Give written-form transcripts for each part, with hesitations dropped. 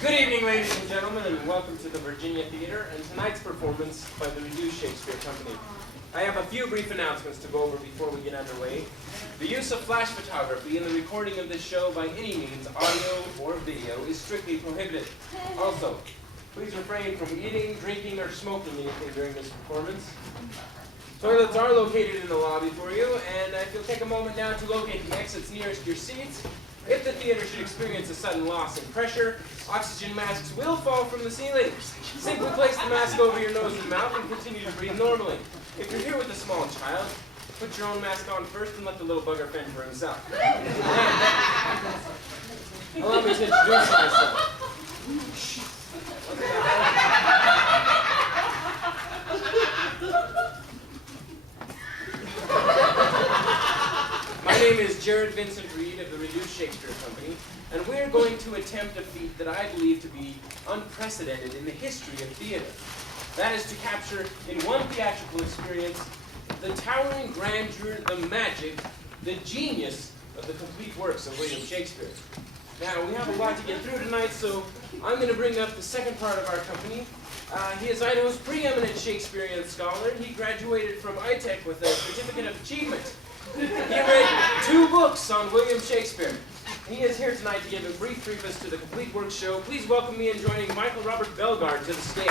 Good evening, ladies and gentlemen, and welcome to the Virginia Theater and tonight's performance by the Reduced Shakespeare Company. I have a few brief announcements to go over before we get underway. The use of flash photography in the recording of this show by any means, audio or video, is strictly prohibited. Also, please refrain from eating, drinking, or smoking anything during this performance. Toilets are located in the lobby for you, and if you'll take a moment now to locate the exits nearest your seats. If the theater should experience a sudden loss in pressure, oxygen masks will fall from the ceiling. Simply place the mask over your nose and mouth and continue to breathe normally. If you're here with a small child, put your own mask on first and let the little bugger fend for himself. Allow me to introduce myself. My name is Jared Vincent Reed of the Reduced Shakespeare Company, and we're going to attempt a feat that I believe to be unprecedented in the history of theater. That is to capture in one theatrical experience the towering grandeur, the magic, the genius of the complete works of William Shakespeare. Now, we have a lot to get through tonight, so I'm going to bring up the second part of our company. He is Idaho's preeminent Shakespearean scholar. He graduated from ITech with a Certificate of Achievement. He read 2 books on William Shakespeare. He is here tonight to give a brief preface to the complete works show. Please welcome me in joining Michael Robert Bellegarde to the stage.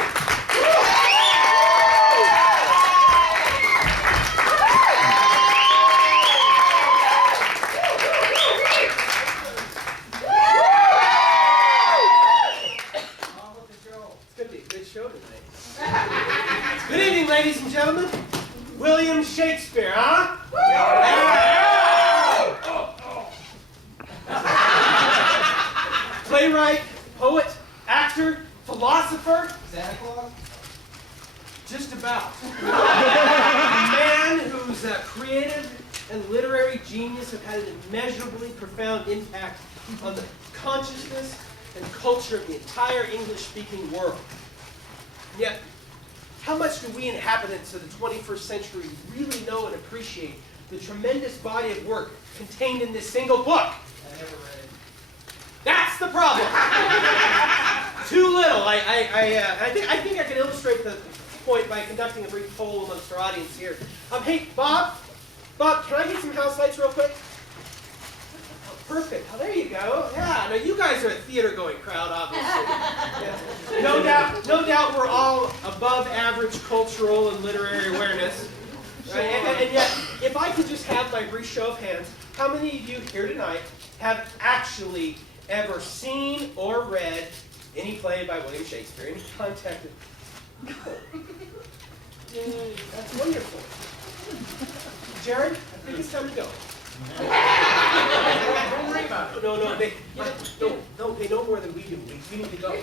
Good evening, ladies and gentlemen. William Shakespeare, huh? Playwright, poet, actor, philosopher. Santa Claus? Just about. A man whose creative and literary genius have had an immeasurably profound impact on the consciousness and culture of the entire English-speaking world. Yet, how much do we inhabitants of the 21st century really know and appreciate the tremendous body of work contained in this single book? I never read it. That's the problem. Too little. I think I can illustrate the point by conducting a brief poll amongst our audience here. Hey, Bob, can I get some house lights real quick? Oh, perfect. Oh, there you go. Yeah. Now you guys are a theater-going crowd, obviously. Yeah. No doubt, we're all above average cultural and literary awareness. Right? And yet, if I could just have my brief show of hands, how many of you here tonight have actually ever seen or read any play by William Shakespeare, any contact with... Yay, that's wonderful. Jared, I think it's time to go. Don't worry about it. No, they know more than we do. We need to go. They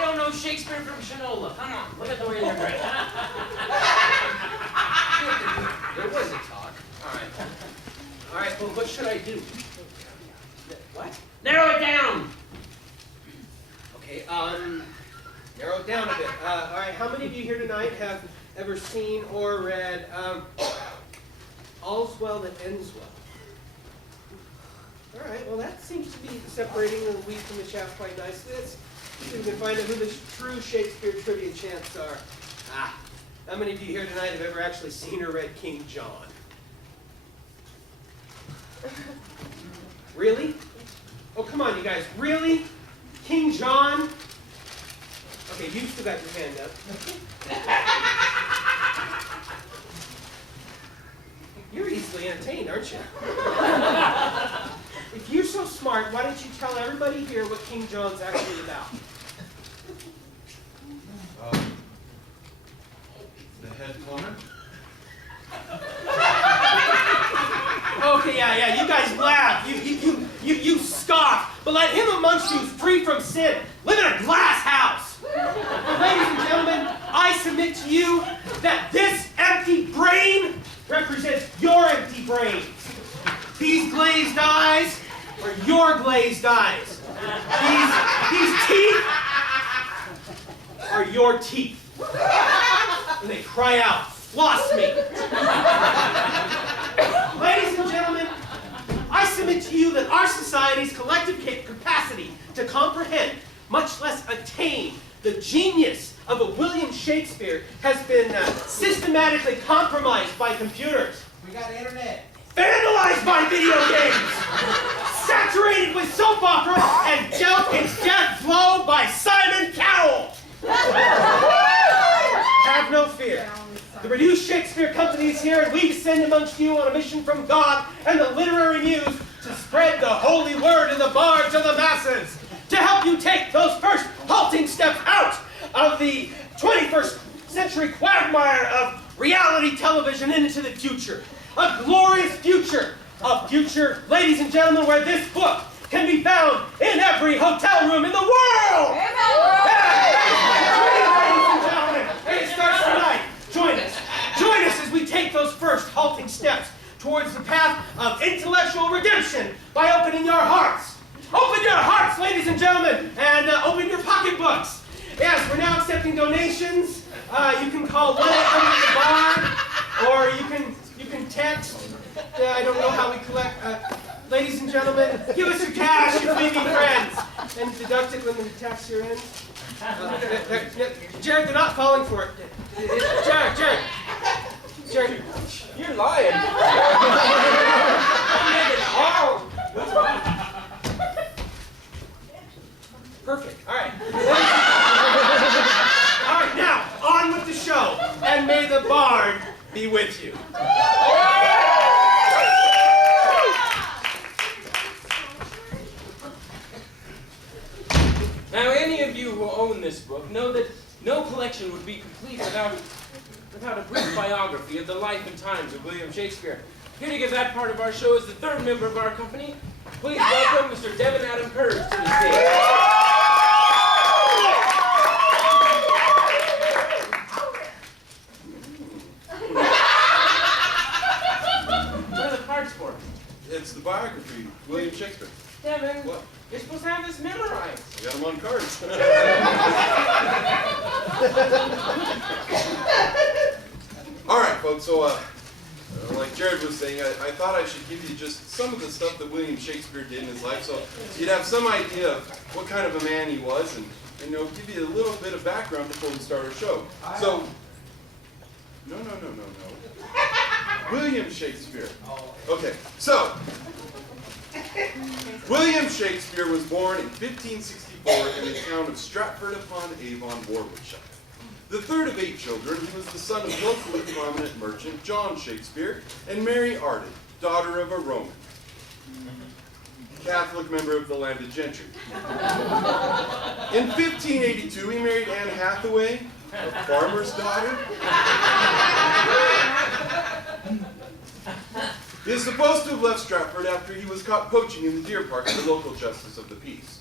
don't know Shakespeare from Shinola. Come on, look at the way they're dressed. There was a talk. All right, well, what should I do? What? Narrow it down! Okay, narrow it down a bit. All right, how many of you here tonight have ever seen or read All's Well That Ends Well? All right, well, that seems to be separating the wheat from the chaff quite nicely. Let's see if we can find out who the true Shakespeare trivia champs are. How many of you here tonight have ever actually seen or read King John? Really? Oh, come on, you guys. Really? King John? Okay, you still got your hand up. You're easily entertained, aren't you? If you're so smart, why don't you tell everybody here what King John's actually about? The head plumber? Okay, yeah, you guys laugh, you scoff, but let him amongst you who's free from sin live in a glass house. Ladies and gentlemen, I submit to you that this empty brain represents your empty brains. These glazed eyes are your glazed eyes. These teeth are your teeth. And they cry out, "Floss me!" Ladies and gentlemen, I submit to you that our society's collective capacity to to comprehend, much less attain, the genius of a William Shakespeare has been systematically compromised by computers, We got internet. vandalized by video games, saturated with soap opera, and dealt its death blow by Simon Cowell. Have no fear. The Reduced Shakespeare Company is here, and we descend amongst you on a mission from God and the literary muse to spread the holy word in the bards of the masses, to help you take those first halting steps out of the 21st century quagmire of reality television into the future. A glorious future. A future, ladies and gentlemen, where this book can be found in every hotel room in the world! Ladies and gentlemen, and it starts tonight. Join us. Join us as we take those first halting steps towards the path of intellectual redemption by opening your hearts. Open your hearts, ladies and gentlemen, and open your pocketbooks. Yes, we're now accepting donations. You can call 1-800-THE-BARD, or you can text. I don't know how we collect. Ladies and gentlemen, give us your cash if we be friends, and deduct it when the tax year ends. Jared, they're not falling for it. Jared, You're lying. perfect. All right. All right, now on with the show, and may the bard be with you. Now, any of you who own this book know that no collection would be complete without a brief biography of the life and times of William Shakespeare. Here to give that part of our show is the third member of our company. Please welcome Mr. Devin Adam Kurz to the stage. What are the cards for? It's the biography, William Shakespeare. Devin, What? you're supposed to have this memorized. I got them on cards. All right, folks, so like Jared was saying, I thought I should give you just some of the stuff that William Shakespeare did in his life, so you'd have some idea of what kind of a man he was, and give you a little bit of background before we start our show. So, no. William Shakespeare. Okay, so, William Shakespeare was born in 1564 in the town of Stratford-upon-Avon, Warwickshire. The third of 8 children, he was the son of locally prominent merchant John Shakespeare and Mary Arden, daughter of a Roman Catholic member of the landed gentry. In 1582, he married Anne Hathaway, a farmer's daughter. He is supposed to have left Stratford after he was caught poaching in the deer park of the local justice of the peace.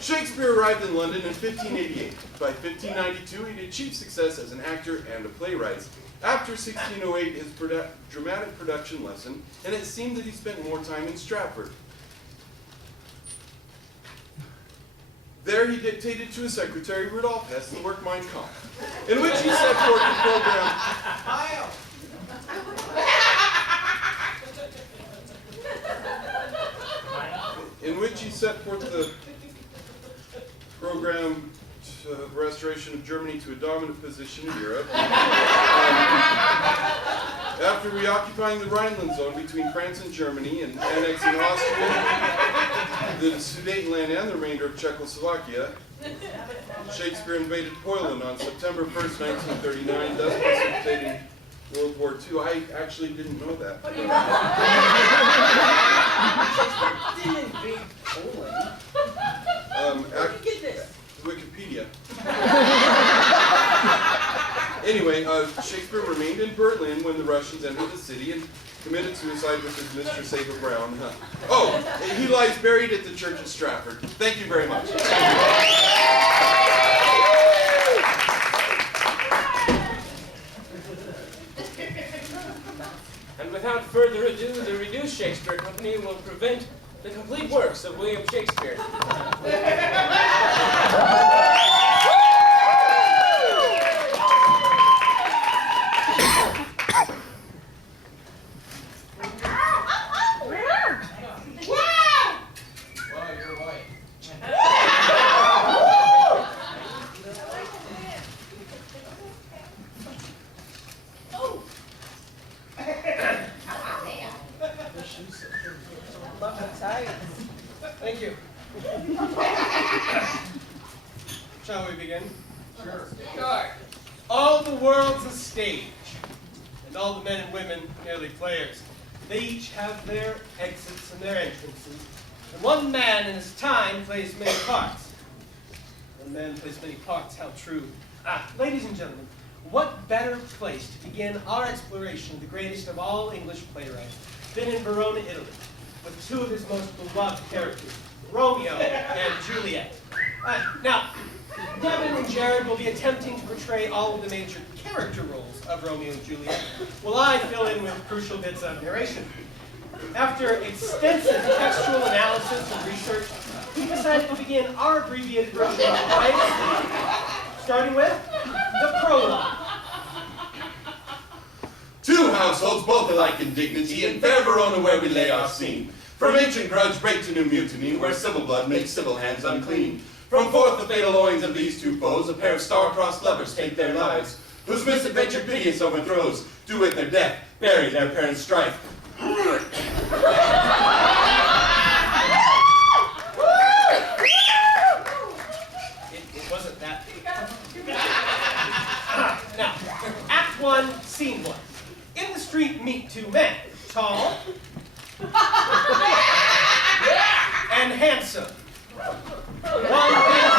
Shakespeare arrived in London in 1588. By 1592, he had achieved success as an actor and a playwright. After 1608, his dramatic production lessened, and it seemed that he spent more time in Stratford. There he dictated to his secretary, Rudolph Hess, the work Mein Kampf, in which he set forth the program. In which he set forth the program to restoration of Germany to a dominant position in Europe. After reoccupying the Rhineland zone between France and Germany and annexing Austria, the Sudetenland, and the remainder of Czechoslovakia, Shakespeare invaded Poland on September 1st, 1939, thus precipitating World War II. I actually didn't know that. Didn't invade Poland. Where did you get this? Wikipedia. Anyway, Shakespeare remained in Berlin when the Russians entered the city and committed suicide with his mistress Ava Brown. Oh, he lies buried at the church at Stratford. Thank you very much. And without further ado, the Reduced Shakespeare Company will present the complete works of William Shakespeare. Wow, you're white. Shall we begin? Sure. All the world's a stage, and all the men and women merely players. They each have their exits and their entrances, and one man in his time plays many parts. One man plays many parts, how true. Ladies and gentlemen, what better place to begin our exploration of the greatest of all English playwrights than in Verona, Italy, with two of his most beloved characters, Romeo and Juliet. Now, Devin and Jared will be attempting to portray all of the major character roles of Romeo and Juliet, while I fill in with crucial bits of narration. After extensive textual analysis and research, we decided to begin our abbreviated version of the play, starting with the prologue. Two households, both alike in dignity, in fair Verona where we lay our scene. From ancient grudge break to new mutiny, where civil blood makes civil hands unclean. From forth the fatal loins of these two foes, a pair of star-crossed lovers take their lives, whose misadventure piteous overthrows, do with their death bury their parents' strife. It wasn't that. Now, Act 1, Scene 1. In the street meet two men, tall and handsome. One is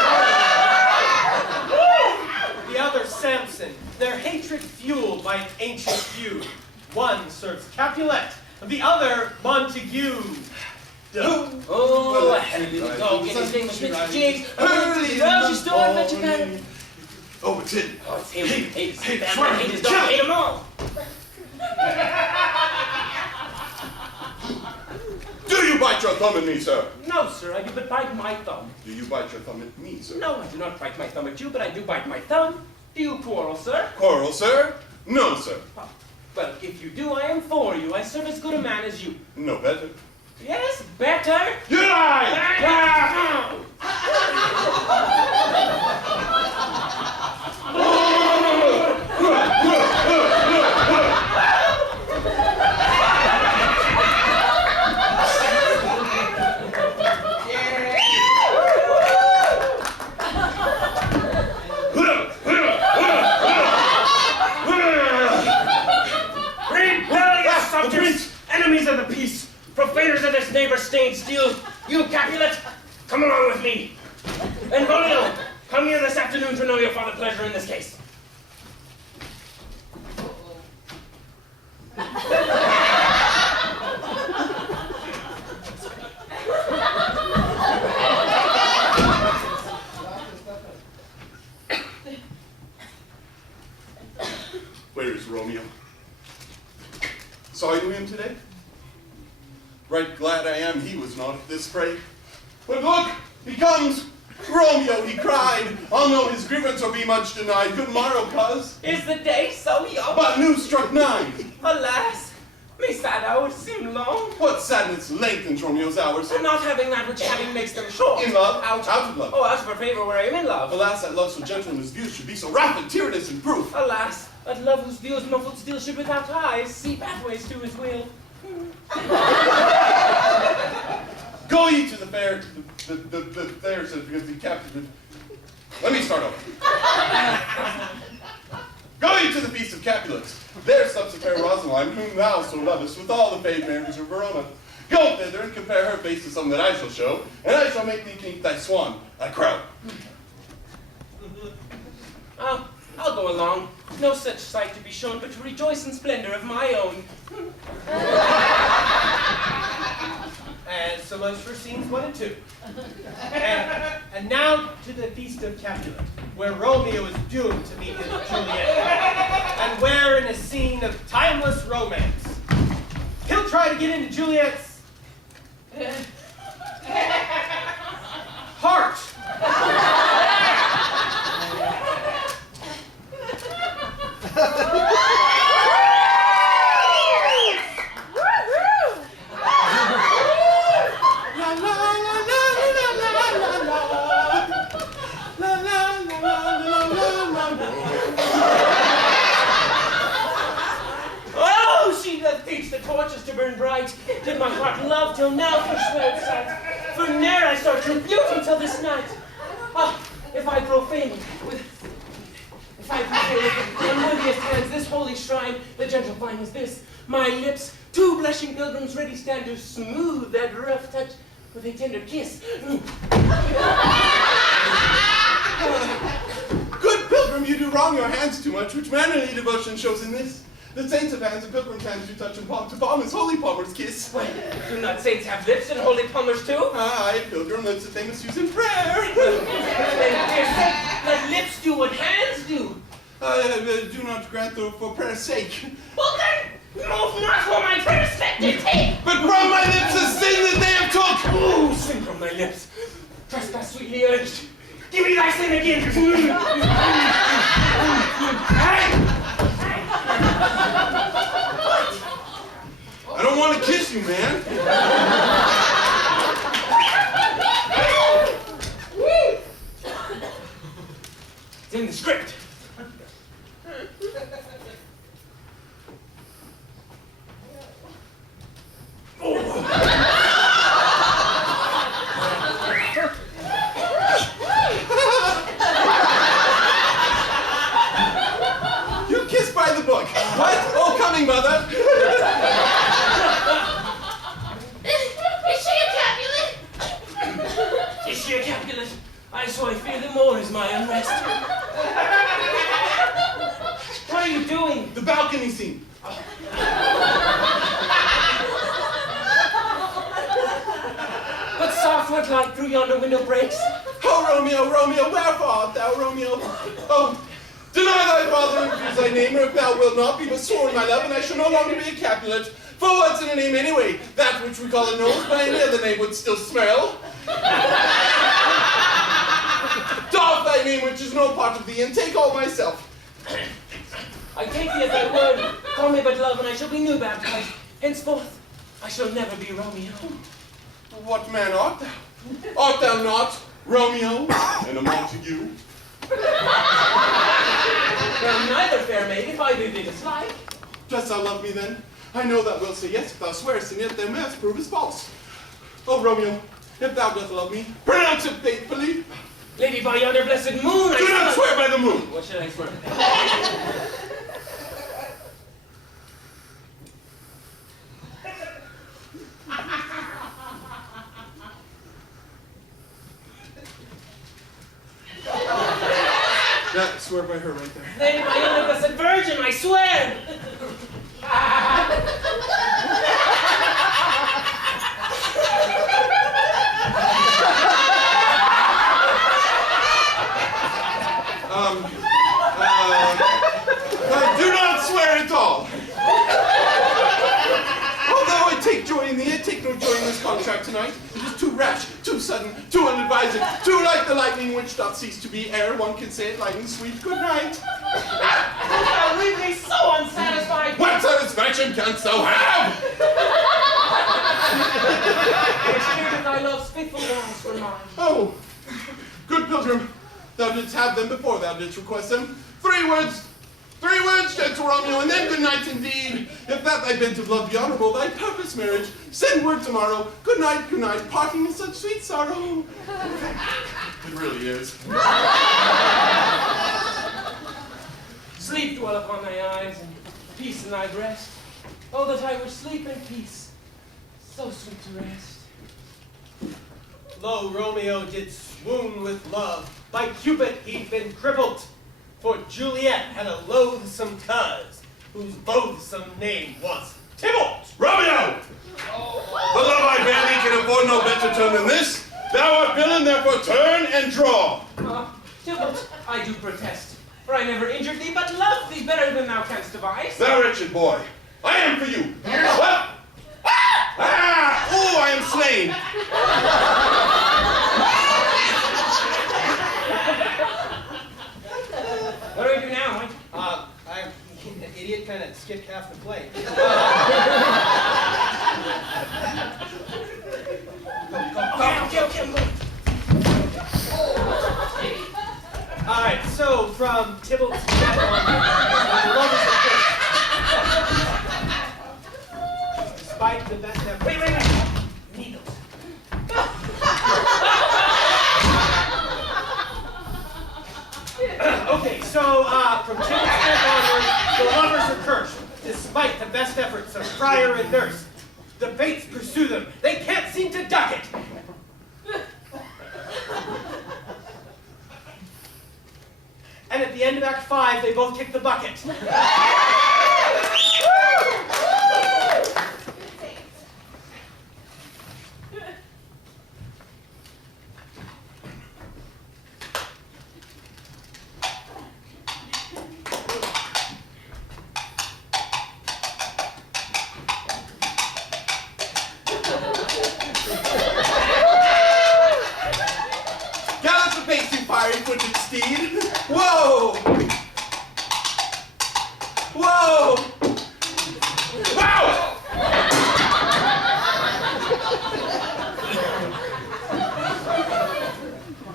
the other Samson, their hatred fueled by an ancient feud. One serves Capulet, the other Montague. Oh, hello, dog, and his name was Mr. Jiggs. Well, she's still on Venture Pattern. Oh, it's it. Oh, it's him. Hate his family, hate his dog, hate them all. Do you bite your thumb at me, sir? No, sir, I do but bite my thumb. Do you bite your thumb at me, sir? No, I do not bite my thumb at you, but I do bite my thumb. Do you quarrel, sir? Quarrel, sir? No, sir. Oh, well, if you do, I am for you. I serve as good a man as you. No better. Yes, better. You lie! Rebellious subjects, enemies of the peace, profaners of this neighbor-stained steel, you Capulet, come along with me. And Romeo, come here this afternoon to know your father pleasure in this case. Where is Romeo? Saw you him today? Right glad I am he was not at this fray. But look, he comes! Romeo, he cried, I'll know his grievance or be much denied. Good morrow, cuz. Is the day so young? But noon struck 9. Alas, me sad hours seem long. What sadness lengthens Romeo's hours? And not having that which having makes them short. In love, Out of love. Oh, out for favor where I am in love. Alas, that love so gentle in his views should be so rapid, tyrannous, and proof. Alas, that love whose views muffled steel should without eyes see pathways to his will. Go ye to the fair, the fair says because he captured. Let me start over. Go ye to the feast of Capulets. There sups the fair Rosaline, whom thou so lovest, with all the fair mariners of Verona. Go thither and compare her face to some that I shall show, and I shall make thee think thy swan a crow. Oh, I'll go along. No such sight to be shown, but to rejoice in splendor of my own. And so much for scenes 1 and 2. And now to the feast of Capulet, where Romeo is doomed to meet his Juliet, and where in a scene of timeless romance, he'll try to get into Juliet's heart. Oh, she doth teach the torches to burn bright. Did my heart love till now forswear its sight. For ne'er I saw true beauty till this night. Ah, if I profane it with unworthiest hands this holy shrine, the gentle vine is this. My lips, two blushing pilgrims ready stand to smooth that rough touch with a tender kiss. Good pilgrim, you do wrong your hands too much, which mannerly devotion shows in this. The saints of hands and pilgrims' hands you touch and palm to palm is holy palmer's kiss. Why, do not saints have lips and holy palmers too? Aye, pilgrim, lips that they must use in prayer. Then, dear saint, let lips do what hands do. Do not grant though for prayer's sake. Well then, move not for my prayers set to take. But from my lips the sin that they have took. Ooh, sin from my lips. Trespass sweetly urged. Give me thy sin again. I don't want to kiss you, man. It's in the script. You kiss by the book. What? Oh, coming, mother. Is she a Capulet? Is she a Capulet? I so I fear the more is my unrest. What are you doing? The balcony scene. What soft what light through yonder window breaks? Oh, Romeo, Romeo, wherefore art thou, Romeo? Oh, deny thy father and refuse thy name, or if thou wilt not, be but sworn, my love, and I shall no longer be a Capulet. For what's in a name anyway? That which we call a nose by any other name would still smell. Doff thy name, which is no part of thee, and take all myself. I take thee at thy word. Call me but love, and I shall be new baptized. Henceforth, I shall never be Romeo. What man art thou? Art thou not Romeo and a Montague? Well, neither, fair maid, if I do thee dislike. Dost thou love me then? I know thou wilt say yes if thou swearest, and yet thou mayest prove is false. Oh, Romeo, if thou dost love me, pronounce it faithfully. Lady, by yonder blessed moon, Do not swear by the moon. What should I swear? Yeah, swear by her right there. Lady, by yonder blessed virgin, I swear! Do not swear at all. Although I take joy in thee, I take no joy in this contract tonight. It is too rash, too sudden, too unadvised, too like the lightning which doth cease to be ere one can say it lightning sweet good night. Thou leave me so unsatisfied! What satisfaction canst thou have? I fear that thy love's faithful vows were mine. Oh, good pilgrim, thou didst have them before thou didst request them. 3 words, gentle Romeo, and then good night indeed. If that thy bent of love be honorable, thy purpose marriage, send word tomorrow. Good night, parting in such sweet sorrow. It really is. Sleep dwell upon thy eyes, and peace in thy breast. Oh, that I would sleep in peace, so sweet to rest. Lo, Romeo did swoon with love. By Cupid he'd been crippled. For Juliet had a loathsome cuz, whose loathsome name was Tybalt. Romeo! The love I bear thee can afford no better turn than this. Thou art villain, therefore turn and draw. Tybalt, I do protest, for I never injured thee, but loved thee better than thou canst devise. Thou wretched boy, I am for you. What? Ah! Oh, I am slain. What do I do now, Mike? I'm an idiot, kind of skipped half the play. Okay, I'm going. All right, so from Tybalt's death love is the despite the best effort. Wait. You need those. of friar and nurse. The fates pursue them. They can't seem to duck it. And at the end of Act 5, they both kick the bucket. Gallop apace, you fiery-footed steed! Whoa! Whoa! Wow!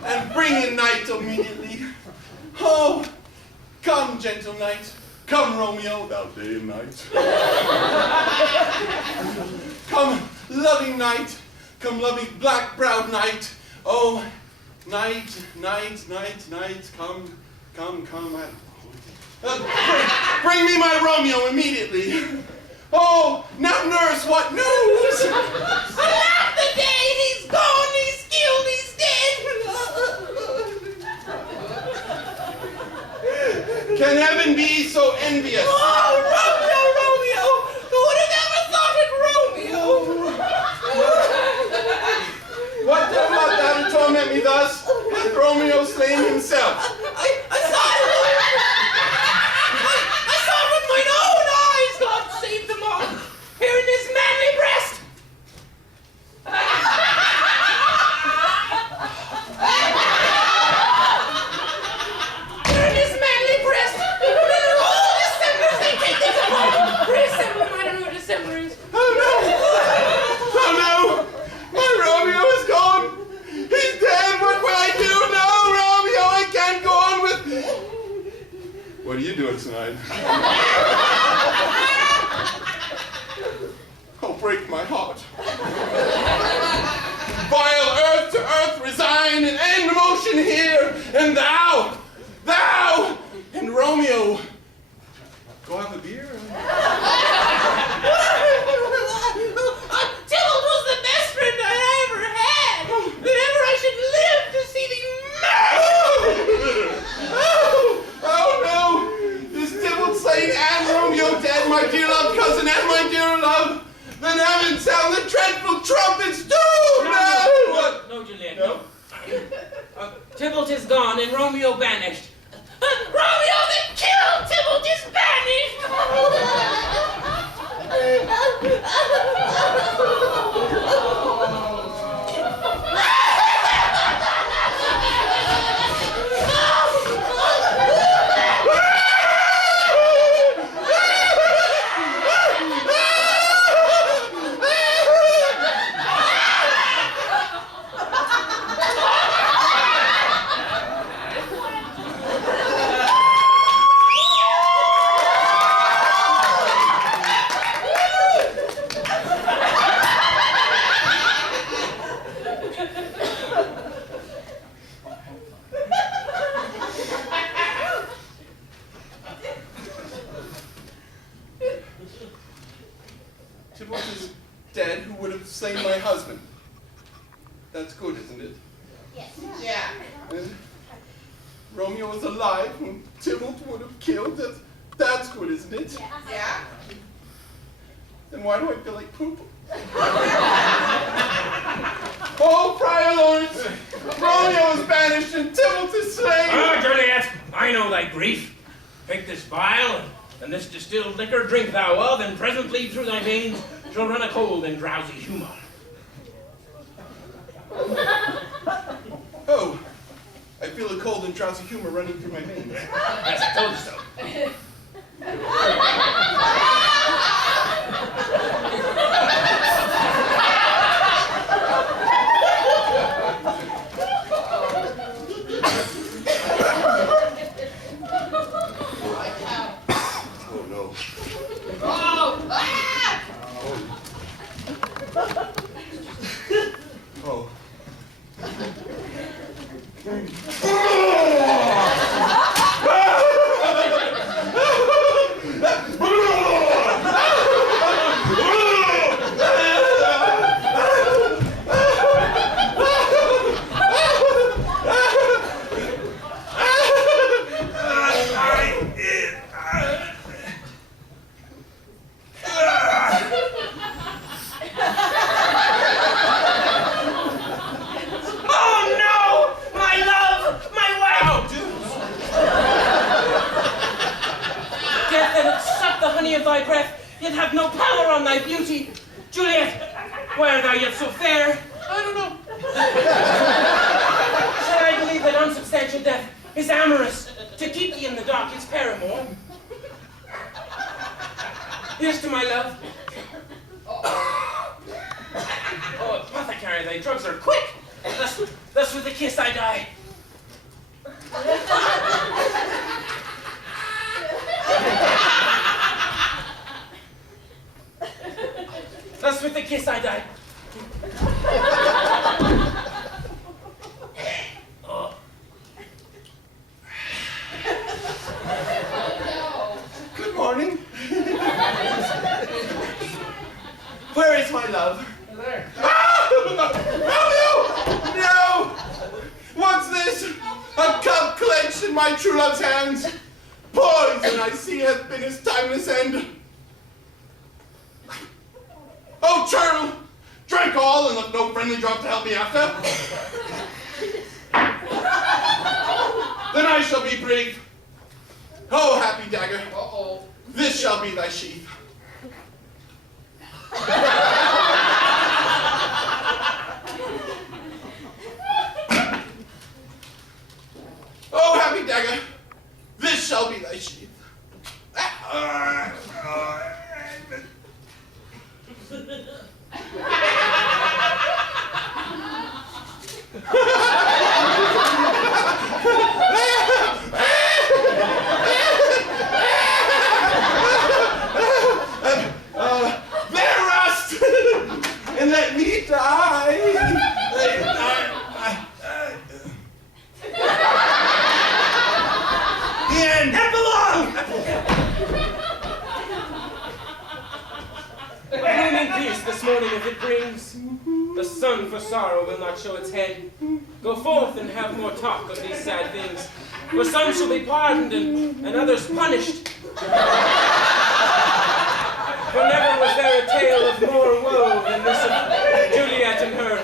And bring in night immediately. Oh, come, gentle knight. Come, Romeo, thou day and night. Come, loving knight. Come, loving black-browed knight. Oh, night, night, night, night. Come, come, come. Bring me my Romeo immediately. Oh, now nurse, what news? Alack the day, he's gone, he's killed, he's dead. Can heaven be so envious? Oh, Romeo, Romeo, who would have ever thought it Romeo? What devil art thou to torment me thus? Hath Romeo slain himself? I saw it. I saw it with mine own eyes. God save them all. Here in his manly breast. Here in his manly breast. They're all dissemblers. They take this apart. Reassemble him. I don't know what dissembler is. Oh no! Oh no! My Romeo is gone! He's dead! What will I do? No, Romeo, I can't go on with... What are you doing tonight? Oh, break my heart. Vile earth to earth resign and end motion here, and thou, and Romeo, go have a beer? Tybalt was the best friend I ever had. That ever I should live to see thee Oh no! Is Tybalt slain and Romeo dead, my dear loved cousin and my dear love? Then heaven sound the dreadful trumpets, do! No, Juliet, No? Tybalt is gone and Romeo banished. Romeo that killed Tybalt is banished. Tybalt is dead who would have slain my husband. That's good, isn't it? Yes. Yeah. And Romeo is alive whom Tybalt would have killed. That's good, isn't it? Yeah. Then why do I feel like poop? Oh, Friar Lawrence! Romeo is banished and Tybalt is slain! Ah, Juliet, I know thy grief. Take this vial, and this distilled liquor drink thou of, and presently through thy veins shall run a cold and drowsy humor. Oh, I feel a cold and drowsy humor running through my veins. Yes, I told you so. Oh no. Oh! Ah! Oh. yet have no power on thy beauty. Juliet, why art thou yet so fair? I don't know. Shall I believe that unsubstantial death is amorous to keep thee in the dark its paramour? Here's to my love. Oh, apothecary, thy drugs are quick. Thus with a kiss I die. Thus with a kiss I die. Oh. Good morning. Where is my love? There. Oh, no! No! What's this? A cup clenched in my true love's hands. Poison, I see, hath been his timeless end. Oh, churl! Drank all and left no friendly drop to help me after. Then I shall be brief. Oh, happy dagger. Uh-oh. This shall be thy sheath. Oh, happy dagger, this shall be thy sheath. Bear rust, and let me die. The end. Epilogue. Blooming peace this morning if it brings. The sun for sorrow will not show its head. Go forth and have more talk of these sad things. For some shall be pardoned and others punished. For never was there a tale of more woe than this of Juliet and her.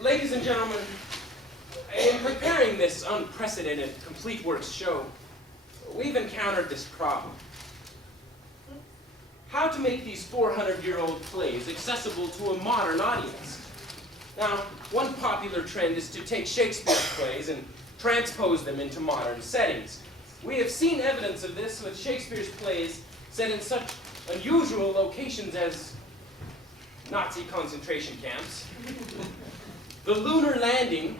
Ladies and gentlemen, in preparing this unprecedented complete works show, we've encountered this problem. How to make these 400-year-old plays accessible to a modern audience. Now, one popular trend is to take Shakespeare's plays and transpose them into modern settings. We have seen evidence of this with Shakespeare's plays set in such unusual locations as Nazi concentration camps, the lunar landing,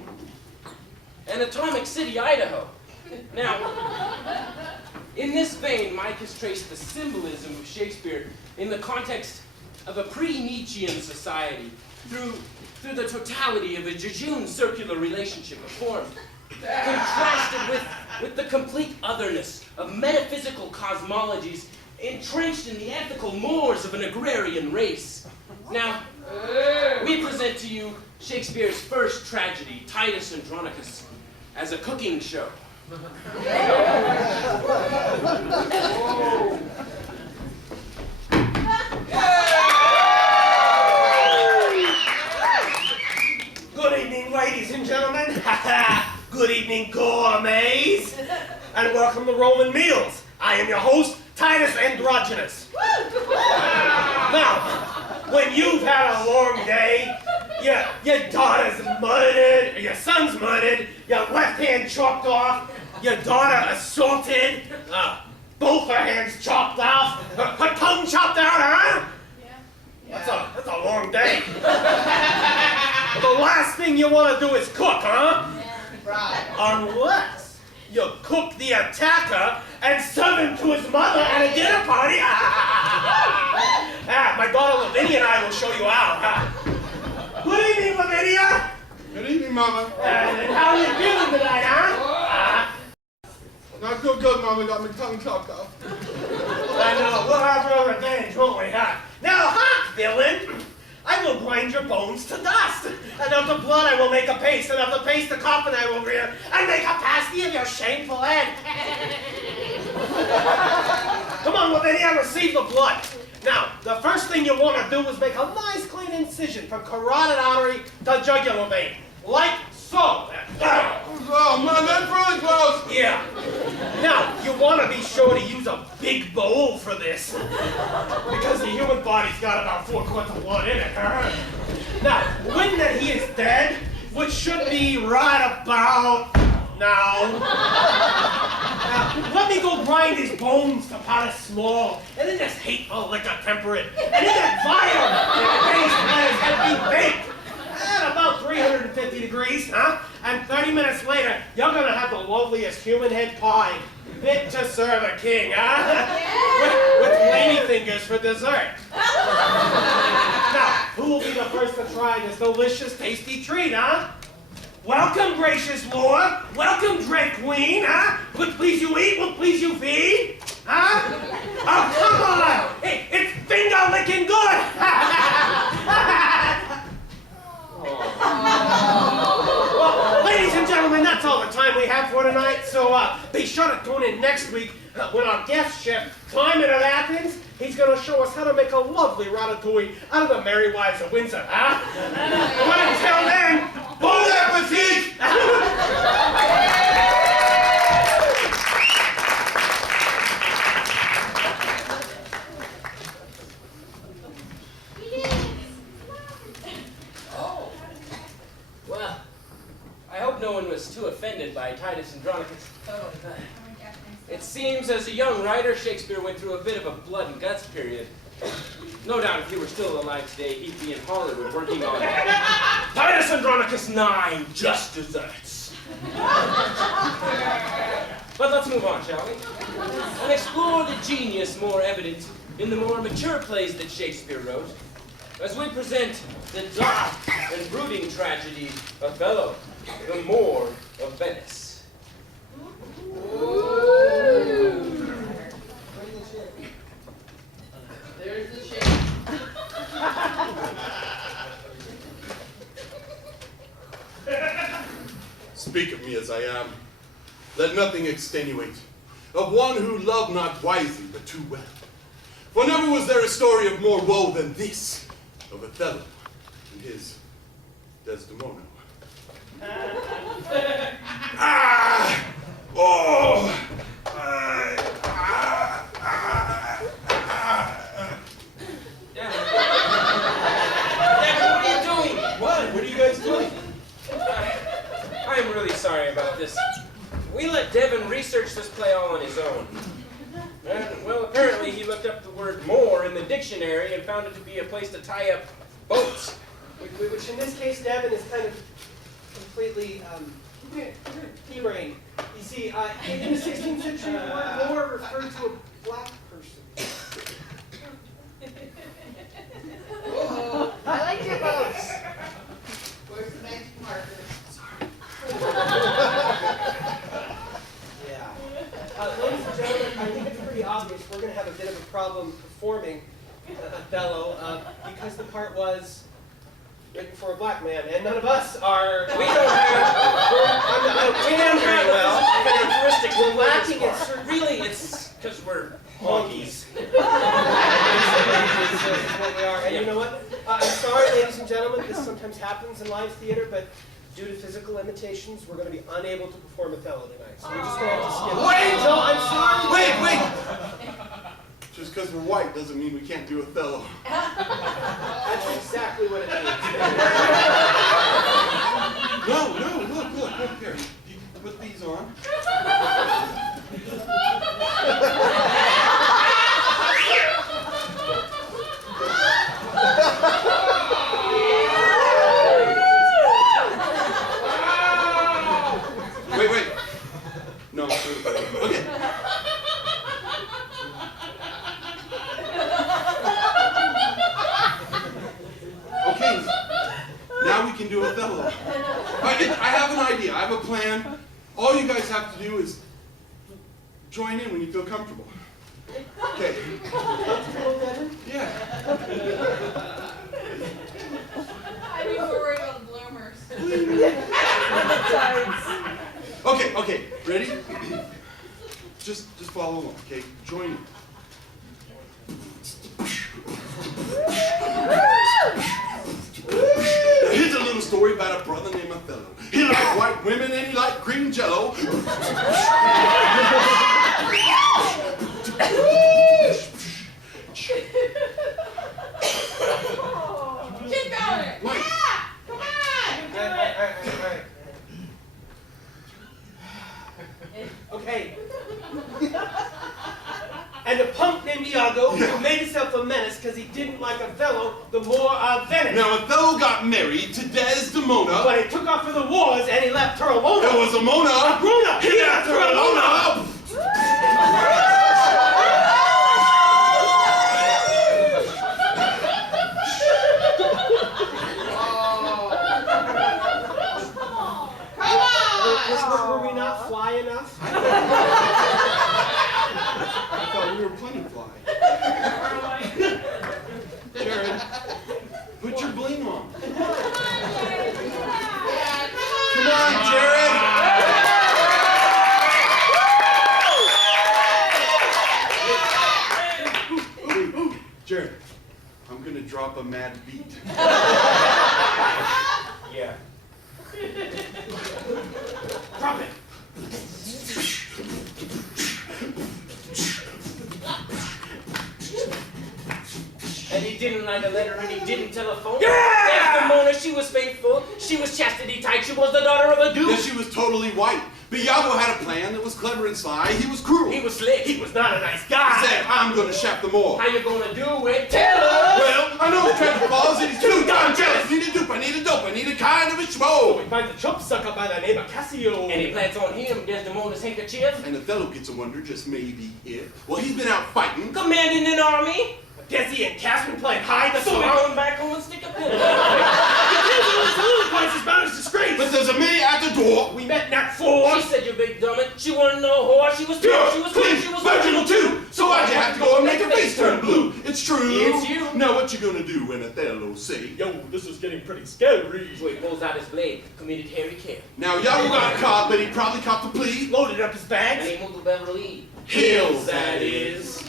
and Atomic City, Idaho. Now, in this vein, Mike has traced the symbolism of Shakespeare in the context of a pre-Nietzschean society through the totality of a jejune circular relationship of form, contrasted with the complete otherness of metaphysical cosmologies entrenched in the ethical mores of an agrarian race. Now, we present to you Shakespeare's first tragedy, Titus Andronicus, as a cooking show. Good evening, ladies and gentlemen. Good evening, gourmets. And welcome to Roman Meals. I am your host, Titus Andronicus. Now, when you've had a long day, your daughter's murdered, your son's murdered, your left hand chopped off, your daughter assaulted, both her hands chopped off, her tongue chopped out, huh? Yeah. That's a long day. The last thing you want to do is cook, huh? Right. Unless you cook the attacker and serve him to his mother at a dinner party. My daughter Lavinia and I will show you out. Good evening, Lavinia. Good evening, Mama. And how are you feeling tonight, huh? Not so good, Mama. Got my tongue chopped off. I know. We'll have our revenge, won't we, huh? Now, hot villain. I will grind your bones to dust. And of the blood I will make a paste, and of the paste the coffin I will rear, and make a pasty of your shameful head. Come on, well then here, receive the blood. Now, the first thing you want to do is make a nice clean incision from carotid artery to jugular vein. Like so. Oh man, that's really close. Yeah. Now, you want to be sure to use a big bowl for this. Because the human body's got about 4 quarts of blood in it. Now, when that he is dead, which should be right about now. Now, let me go grind his bones to powder small, and in this hateful liquor temper it, and in that fire, let his baked. At about 350 degrees, huh? And 30 minutes later, you're gonna have the loveliest human head pie, fit to serve a king, huh? With lady fingers for dessert. Now, who will be the first to try this delicious, tasty treat, huh? Welcome, gracious lord. Welcome, dread queen, huh? Would please you eat, would please you feed, huh? Oh, come on! It's finger licking good! Well, ladies and gentlemen, that's all the time we have for tonight, so be sure to tune in next week when our guest chef, Timon of Athens, he's going to show us how to make a lovely ratatouille out of the Merry Wives of Windsor, huh? But until then, bon appetit! Well, I hope no one was too offended by Titus Andronicus. It seems as a young writer, Shakespeare went through a bit of a blood and guts period. No doubt if he were still alive today, he'd be in Hollywood working on Titus Andronicus 9 Just Desserts. But let's move on, shall we? And explore the genius more evident in the more mature plays that Shakespeare wrote, as we present the dark and brooding tragedy Othello, the Moor of Venice. There's the shake. Speak of me as I am. Let nothing extenuate. Of one who loved not wisely, but too well. For never was there a story of more woe than this, of Othello and his Desdemona. Ah! Oh! Devin, what are you doing? What? What are you guys doing? I'm really sorry about this. We let Devin research this play all on his own. And, well, apparently he looked up the word moor in the dictionary and found it to be a place to tie up boats. Which in this case, Devin, is kind of completely pea-brained. You see, in the 16th century, the word moor referred to a black person. Oh, I like your boats. Where's the magic marker? Yeah. Ladies and gentlemen, I think it's pretty obvious we're going to have a bit of a problem performing Othello because the part was written for a black man, and none of us are. We don't have very well. characteristics. We're lacking in certain. Really, it's because we're monkeys. This is what we are. And you know what? I'm sorry, ladies and gentlemen, this sometimes happens in live theater, but due to physical limitations, we're going to be unable to perform Othello tonight. So we're just going to have to skip. Wait! No, I'm sorry. Wait! Just because we're white doesn't mean we can't do Othello. That's exactly what it means. No, look here. You can put these on. Wait. No, okay. Okay, now we can do Othello. I have an idea, I have a plan. All you guys have to do is join in when you feel comfortable. Okay. Comfortable, Devin? Yeah. Okay, ready? Just follow along, okay? Join me. Here's a little story about a brother named Othello. He liked white women and he liked green jello. Keep going. Wait. Yeah, come on. All right. Okay. And a punk named Iago who made himself a menace because he didn't like Othello, the Moor of Venice. Now Othello got married to Desdemona. But he took off for the wars and he left Terramona. There was a Mona. Bruna! He left Terramona. Were we not fly enough? I thought we were plenty fly. Jared, put your bling on. Come on, Jared. Jared, I'm gonna drop a mad beat. Yeah. Drop it. And he didn't write a letter and he didn't telephone. Yeah! Desdemona, she was faithful. She was chastity tight. She was the daughter of a duke. Yeah, she was totally white. But Iago had a plan that was clever and sly. He was cruel. He was slick. He was not a nice guy. He said, I'm gonna shaft them all. How you gonna do it? Tell us! Well, I know it's kind of balls and he's too darn jealous. Need a dupe, I need a dope, I need a kind of a schmo. We find a chump sucker by the name of Cassio. And he plants on him Desdemona's handkerchief. And Othello gets a wonder, just maybe if. Well, he's been out fighting. Commanding an army. Desi and Catherine playing hide the So we're song. going back home and stick a pin in it. His manners disgrace. But there's a minute at the door. We met in Act 4. She said, you big dumbit. She wasn't no whore. She was pure. She was clean. She was virginal too. So why'd you have to go and make her face turn blue? It's true. It's you. Now what you gonna do when Othello say? Yo, this is getting pretty scary. So he pulls out his blade, committed Harry Care. Now Iago got caught, but he probably copped the plea. Loaded up his And bags. he moved to Beverly Hills, that is.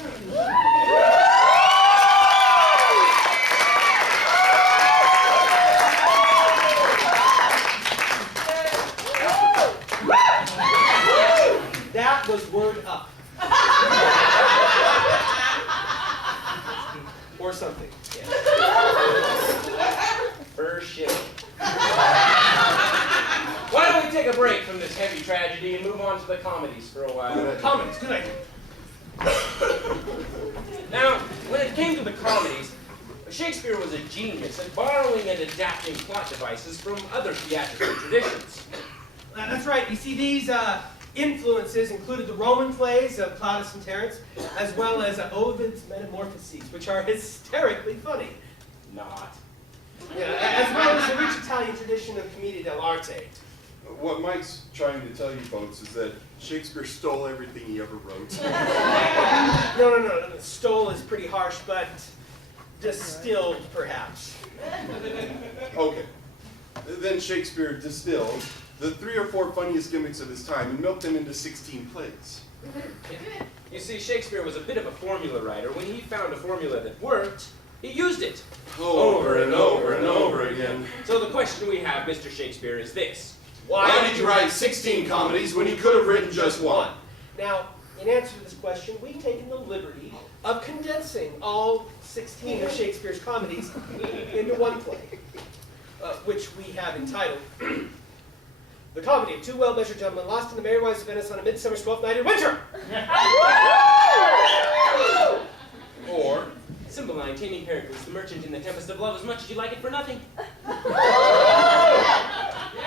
That was word up. Or something. For shit. Why don't we take a break from this heavy tragedy and move on to the comedies for a while? Comedies, good idea. Now, when it came to the comedies, Shakespeare was a genius at borrowing and adapting plot devices from other theatrical traditions. That's right. You see, these influences included the Roman plays of Plautus and Terence, as well as Ovid's Metamorphoses, which are hysterically funny. Not. Yeah, as well as the rich Italian tradition of Commedia dell'arte. What Mike's trying to tell you folks is that Shakespeare stole everything he ever wrote. No. Stole is pretty harsh, but distilled, perhaps. Okay. Then Shakespeare distilled the 3 or 4 funniest gimmicks of his time and milked them into 16 plays. You see, Shakespeare was a bit of a formula writer. When he found a formula that worked, he used it. Over and over and over again. So the question we have, Mr. Shakespeare, is this. Why did you write 16 comedies when you could have written just one? Now, in answer to this question, we've taken the liberty of condensing all 16 of Shakespeare's comedies into one play, which we have entitled The Comedy of Two Well-Measured Gentlemen Lost in the Merry Wives of Venice on a Midsummer's Twelfth Night in Winter. Or Cymbeline taming Pericles, the merchant in the Tempest of Love, as much as you like it for nothing.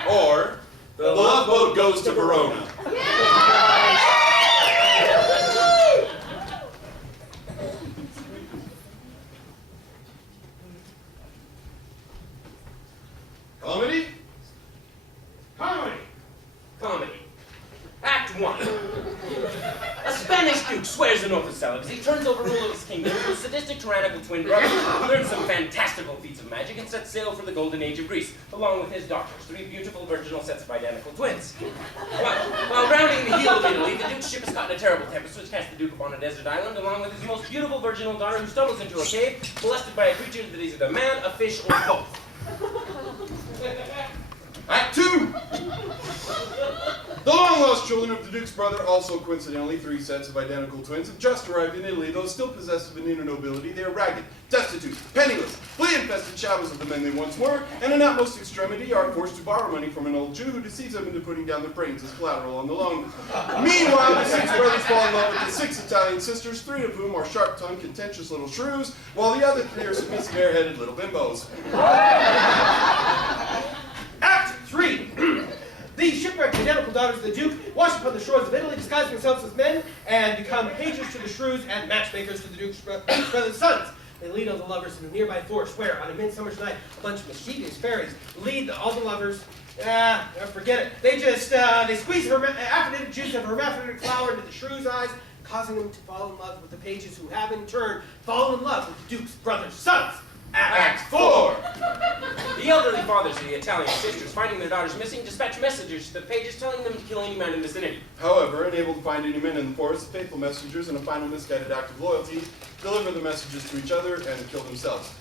Or The Love Boat Goes to Verona. Comedy? Comedy. Act 1. A Spanish Archduke swears an oath of celibacy, turns over rule of his kingdom to a sadistic, tyrannical twin brother, learns some fantastical feats of magic, and sets sail for the golden age of Greece, along with his daughters, 3 beautiful virginal sets of identical twins. While rounding the heel of Italy, the Duke's ship is caught in a terrible tempest, which casts the Duke upon a desert island, along with his most beautiful virginal daughter, who stumbles into a cave, molested by a creature that is either a man, a fish, or both. Act 2! The long-lost children of the Duke's brother, also coincidentally 3 sets of identical twins, have just arrived in Italy. Though still possessed of an inner nobility, they are ragged, destitute, penniless, flea-infested shadows of the men they once were, and in utmost extremity are forced to borrow money from an old Jew who deceives them into putting down their brains as collateral on the loan. Meanwhile, the 6 brothers fall in love with the 6 Italian sisters, 3 of whom are sharp-tongued, contentious little shrews, while the other 3 are submissive, air-headed little bimbos. Act 3. The shipwrecked identical daughters of the Duke wash upon the shores of Italy, disguise themselves as men, and become pages to the shrews and matchmakers to the Duke's brother's sons. They lead all the lovers to the nearby forest where, on a midsummer's night, a bunch of mischievous fairies lead all the lovers. Forget it. They squeeze aphrodisiac juice of hermaphroditic flower into the shrews' eyes, causing them to fall in love with the pages who have in turn fallen in love with the Duke's brother's sons. Act 4! The elderly fathers of the Italian sisters, finding their daughters missing, dispatch messengers to the pages telling them to kill any man in the vicinity. However, unable to find any men in the forest, the faithful messengers, in a final misguided act of loyalty, deliver the messages to each other and kill themselves.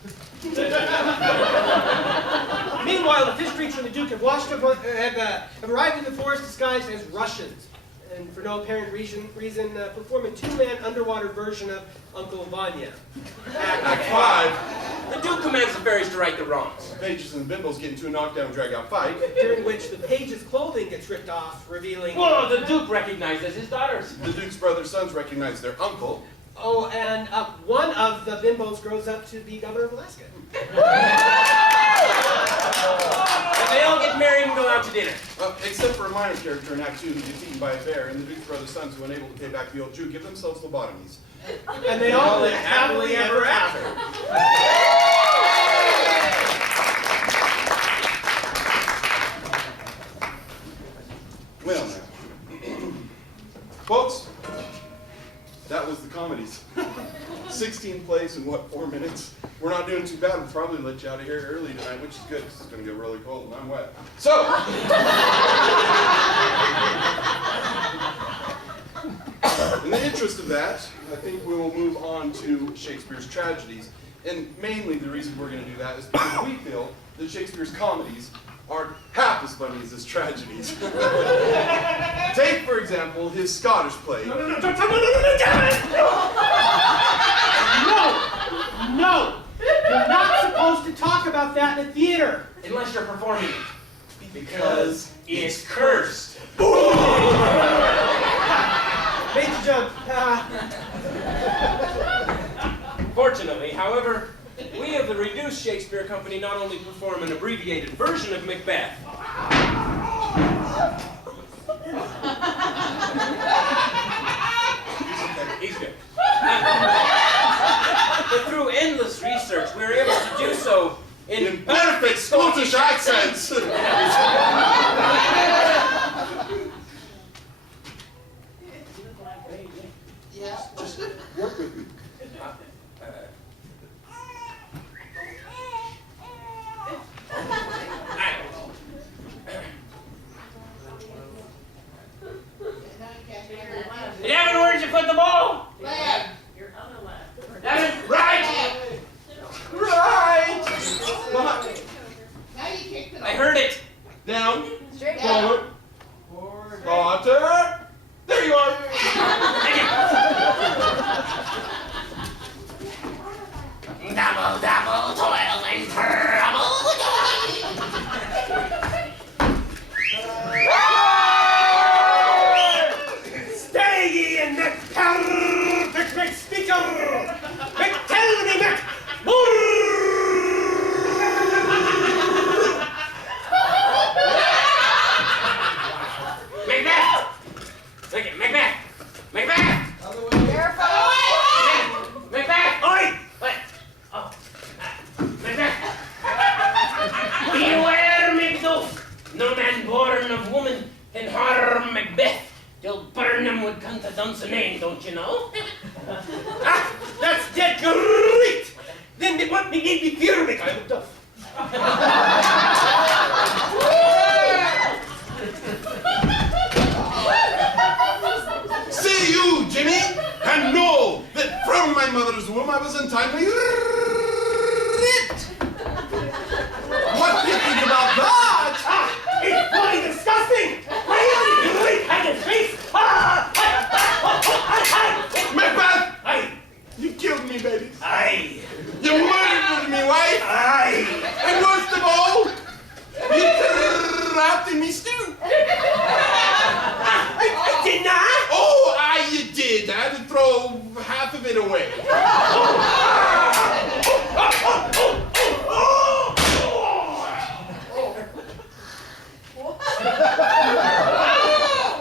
Meanwhile, the fish creature and the Duke have arrived in the forest disguised as Russians, and for no apparent reason perform a 2-man underwater version of Uncle Vanya. Act 5! The Duke commands the fairies to right the wrongs. The pages and the bimbos get into a knockdown, drag-out fight. During which the page's clothing gets ripped off, revealing... Whoa, the Duke recognizes his daughters. The Duke's brother's sons recognize their uncle. Oh, and one of the bimbos grows up to be governor of Alaska. And they all get married and go out to dinner. Except for a minor character in Act 2 who gets eaten by a bear, and the Duke's brother's sons, who, unable to pay back the old Jew, give themselves lobotomies. And they all live happily ever after. Well, now. Folks, that was the comedies. 16 plays in, 4 minutes? We're not doing too bad. We'll probably let you out of here early tonight, which is good, because it's going to get really cold and I'm wet. So! In the interest of that, I think we will move on to Shakespeare's tragedies. And mainly the reason we're going to do that is because we feel that Shakespeare's comedies are half as funny as his tragedies. Take, for example, his Scottish play. No! You're not supposed to talk about that in the theater. Unless you're performing it. Because it's cursed. Made you jump. Fortunately, however, we of the reduced Shakespeare Company not only perform an abbreviated version of Macbeth, he's good. But through endless research, we're able to do so in perfect Scottish accents! Yeah. Just work with me. Devin, where'd you put the ball? Left. Devin, right! Right! Now you kicked it I heard it. Down. Straight Forward. Water. There you are. Double, double, toil and trouble. Stay ye in that perfect speaker! Tell me that! Macbeth! Look at Macbeth! Macbeth! Macbeth! Oi! What? Oh. Macbeth! Beware, Macduff! No man born of woman can harm Macbeth. He'll burn him would come to Dunsinane, don't you know? Ah, that's dead great! Then they want me need be fear me, kind of duff. Say you, Jimmy, and know that from my mother's womb I was untimely ripped. What do you think about that? Ah, it's bloody disgusting! Really, and his face! Macbeth! Aye, You killed me, baby. aye, You murdered me, wife. aye! And worst of all, you trapped in me stew. I did not! Oh, you did. I had to throw half of it away.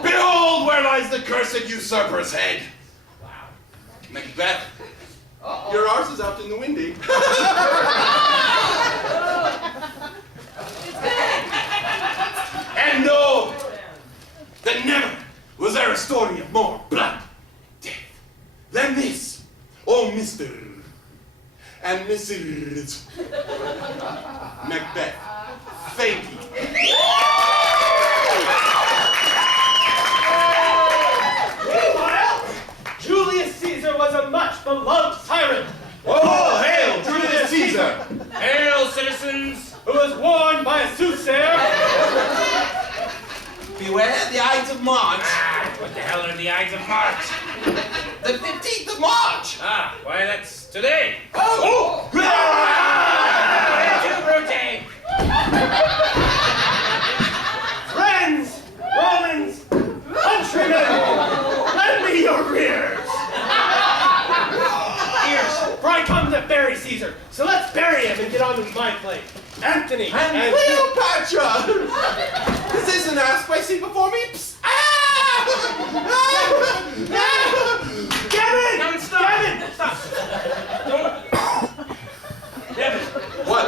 Behold, where lies the cursed usurper's head. Wow. Macbeth, your arse is out in the windy. And know that never was there a story of more blood, death, than this, oh Mr. and Mrs. Macbeth. Thank you. Meanwhile, Julius Caesar was a much beloved tyrant Oh, hail, Julius Caesar! Hail, citizens! who was warned by a soothsayer. Beware the Ides of March. Ah, what the hell are the Ides of March? The 15th of March. Ah, why, that's today. Oh! Hail to Brute! Friends, Romans, countrymen, lend me your rears. Ears, for I come to bury Caesar. So let's bury him and get on with my plate. Anthony And Cleopatra! This isn't a spicy before me. Psst. Ah! Devin! Devin, stop! Devin! Stop! Devin, What?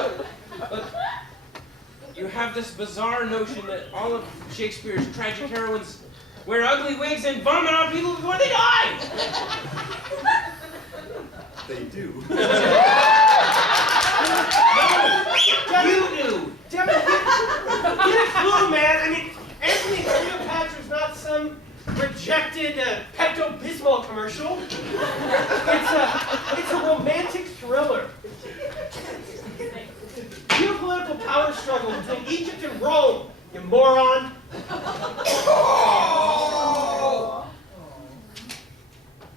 you have this bizarre notion that all of Shakespeare's tragic heroines wear ugly wigs and vomit on people before they die! They do. You do! Devin, get a clue, man. I mean, Anthony Cleopatra's not some rejected Pepto-Bismol commercial. It's a romantic thriller. Geopolitical power struggle between Egypt and Rome, you moron.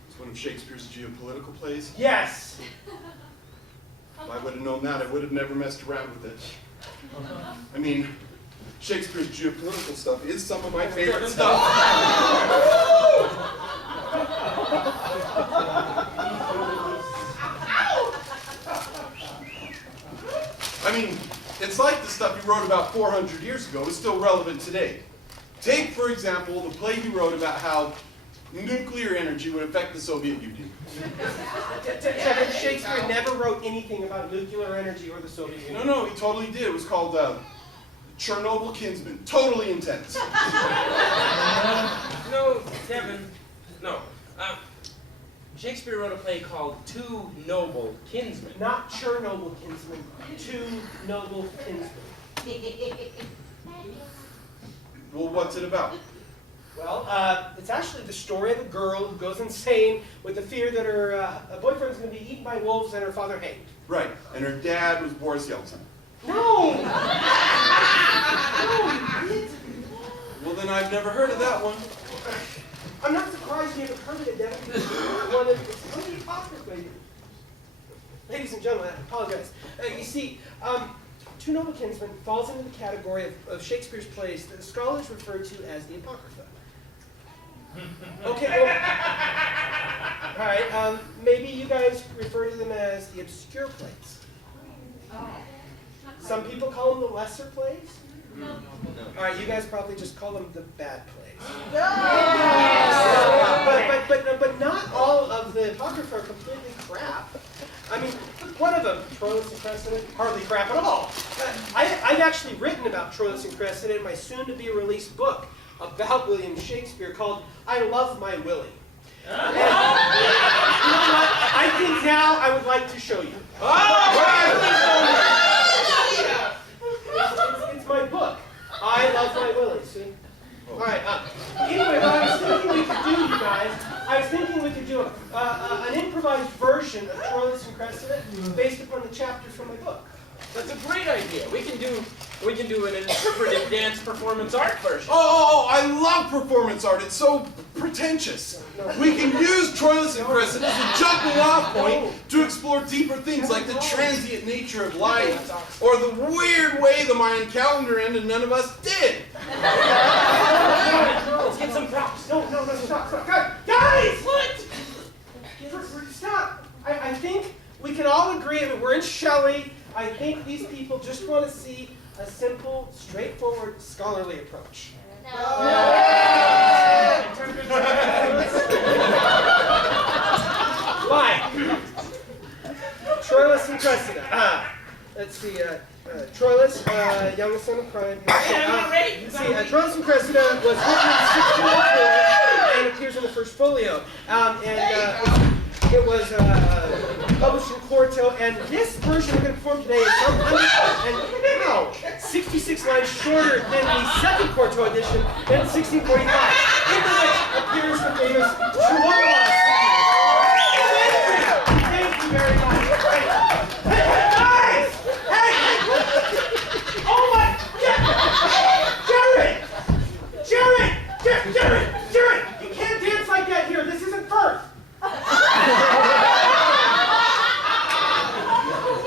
It's one of Shakespeare's geopolitical plays. Yes. If I would have known that, I would have never messed around with it. I mean, Shakespeare's geopolitical stuff is some of my favorite stuff. I mean, it's like the stuff he wrote about 400 years ago is still relevant today. Take, for example, the play he wrote about how nuclear energy would affect the Soviet Union. Devin, Shakespeare never wrote anything about nuclear energy or the Soviet Union. No, he totally did. It was called Chernobyl Kinsman. Totally intense. No, Devin, no. Shakespeare wrote a play called Two Noble Kinsmen. Not Chernobyl kinsmen, two noble kinsmen. Well, what's it about? Well, it's actually the story of a girl who goes insane with the fear that her boyfriend's going to be eaten by wolves and her father hanged. Right, and her dad was Boris Yeltsin. No! Well, then I've never heard of that one. I'm not surprised you haven't heard of it, Devin, because it's one of it's really apocryphal. Ladies and gentlemen, I apologize. You see, Two Noble Kinsmen falls into the category of Shakespeare's plays that the scholars refer to as the Apocrypha. Okay, well, all right, maybe you guys refer to them as the obscure plays. Some people call them the lesser plays. All right, you guys probably just call them the bad plays. But not all of the Apocrypha are completely crap. I mean, one of them, Troilus and Cressida, hardly crap at all. I've actually written about Troilus and Cressida in my soon-to-be-released book, about William Shakespeare called I Love My Willie. And, you know what? I think now I would like to show you. It's my book. I Love My Willie, see? All right. Anyway, what I was thinking we could do, you guys, I was thinking we could do an improvised version of Troilus and Cressida based upon the chapters from my book. That's a great idea. We can do an interpretive dance performance art version. Oh, I love performance art. It's so pretentious. We can use Troilus and Cressida as a jumping off point to explore deeper things like the transient nature of life or the weird way the Mayan calendar ended and none of us did. Let's get some props. No, stop. Guys! What? Stop. I think we can all agree that we're in Shelley. I think these people just want to see a simple, straightforward, scholarly approach. Why? Troilus and Cressida. Let's see. Troilus, youngest son of Priam. Troilus and Cressida was written in 1604 and appears in the first folio. It was published in Quarto, and this version we're going to perform today is 66 lines shorter than the second Quarto edition in 1645, in which appears the famous Troilus. Thank you very much. Hey, guys! Hey! Oh my God! Jared! You can't dance like that here. This isn't first.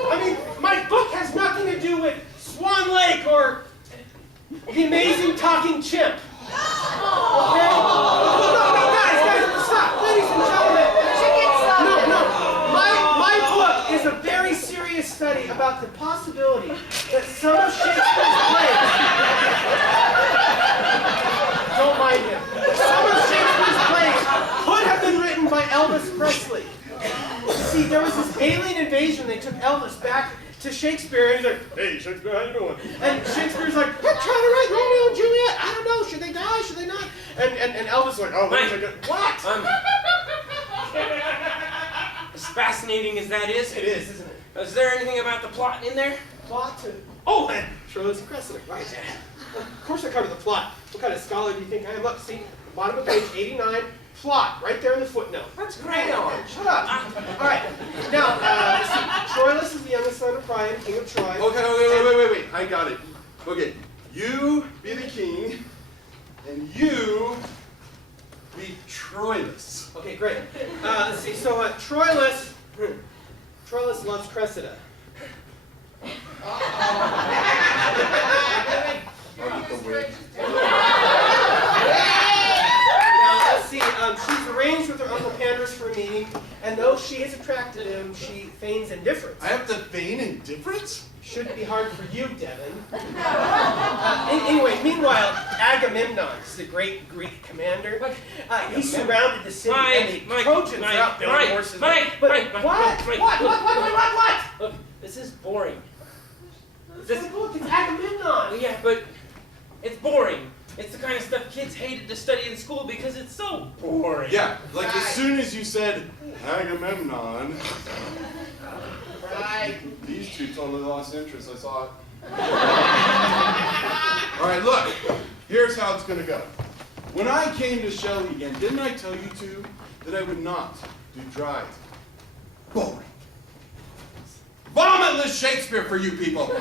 I mean, my book has nothing to do with Swan Lake or the amazing talking chimp. Okay? No, guys, stop. Ladies and gentlemen. No. My book is a very serious study about the possibility that some of Shakespeare's plays, don't mind him, some of Shakespeare's plays could have been written by Elvis Presley. See, there was this alien invasion. They took Elvis back to Shakespeare, and he's like, "Hey, Shakespeare, how you doing?" And Shakespeare's like, "I'm trying to write Romeo and Juliet. I don't know. Should they die? Should they not?" And Elvis is like, "Oh, wait a second. What?" As fascinating as that is, It is, isn't it? is there anything about the plot in there? Plot to... Oh, and Troilus and Cressida. Right. Of course I covered the plot. What kind of scholar do you think I am? Look, see, bottom of page 89, plot, right there in the footnote. That's crayon. Shut up. All right. Now, see, Troilus is the youngest son of Priam, king of Troy. Okay, wait. I got it. Okay, you be the king, and you be Troilus. Okay, great. Let's see. So Troilus loves Cressida. I'll get the wig. Now, let's see. She's arranged with her uncle Pandarus for a meeting, and though she has attracted him, she feigns indifference. I have to feign indifference? Shouldn't be hard for you, Devin. Anyway, meanwhile, Agamemnon is the great Greek commander. He surrounded the city, and the Trojans are out building horses. Mike, What? Look, this is boring. Look, it's Agamemnon. Yeah, but it's boring. It's the kind of stuff kids hated to study in school because it's so boring. Yeah, like as soon as you said Agamemnon, these two totally lost interest, I saw it. All right, look, here's how it's gonna go. When I came to Shelley again, didn't I tell you two that I would not do dry, boring, vomitless Shakespeare for you people?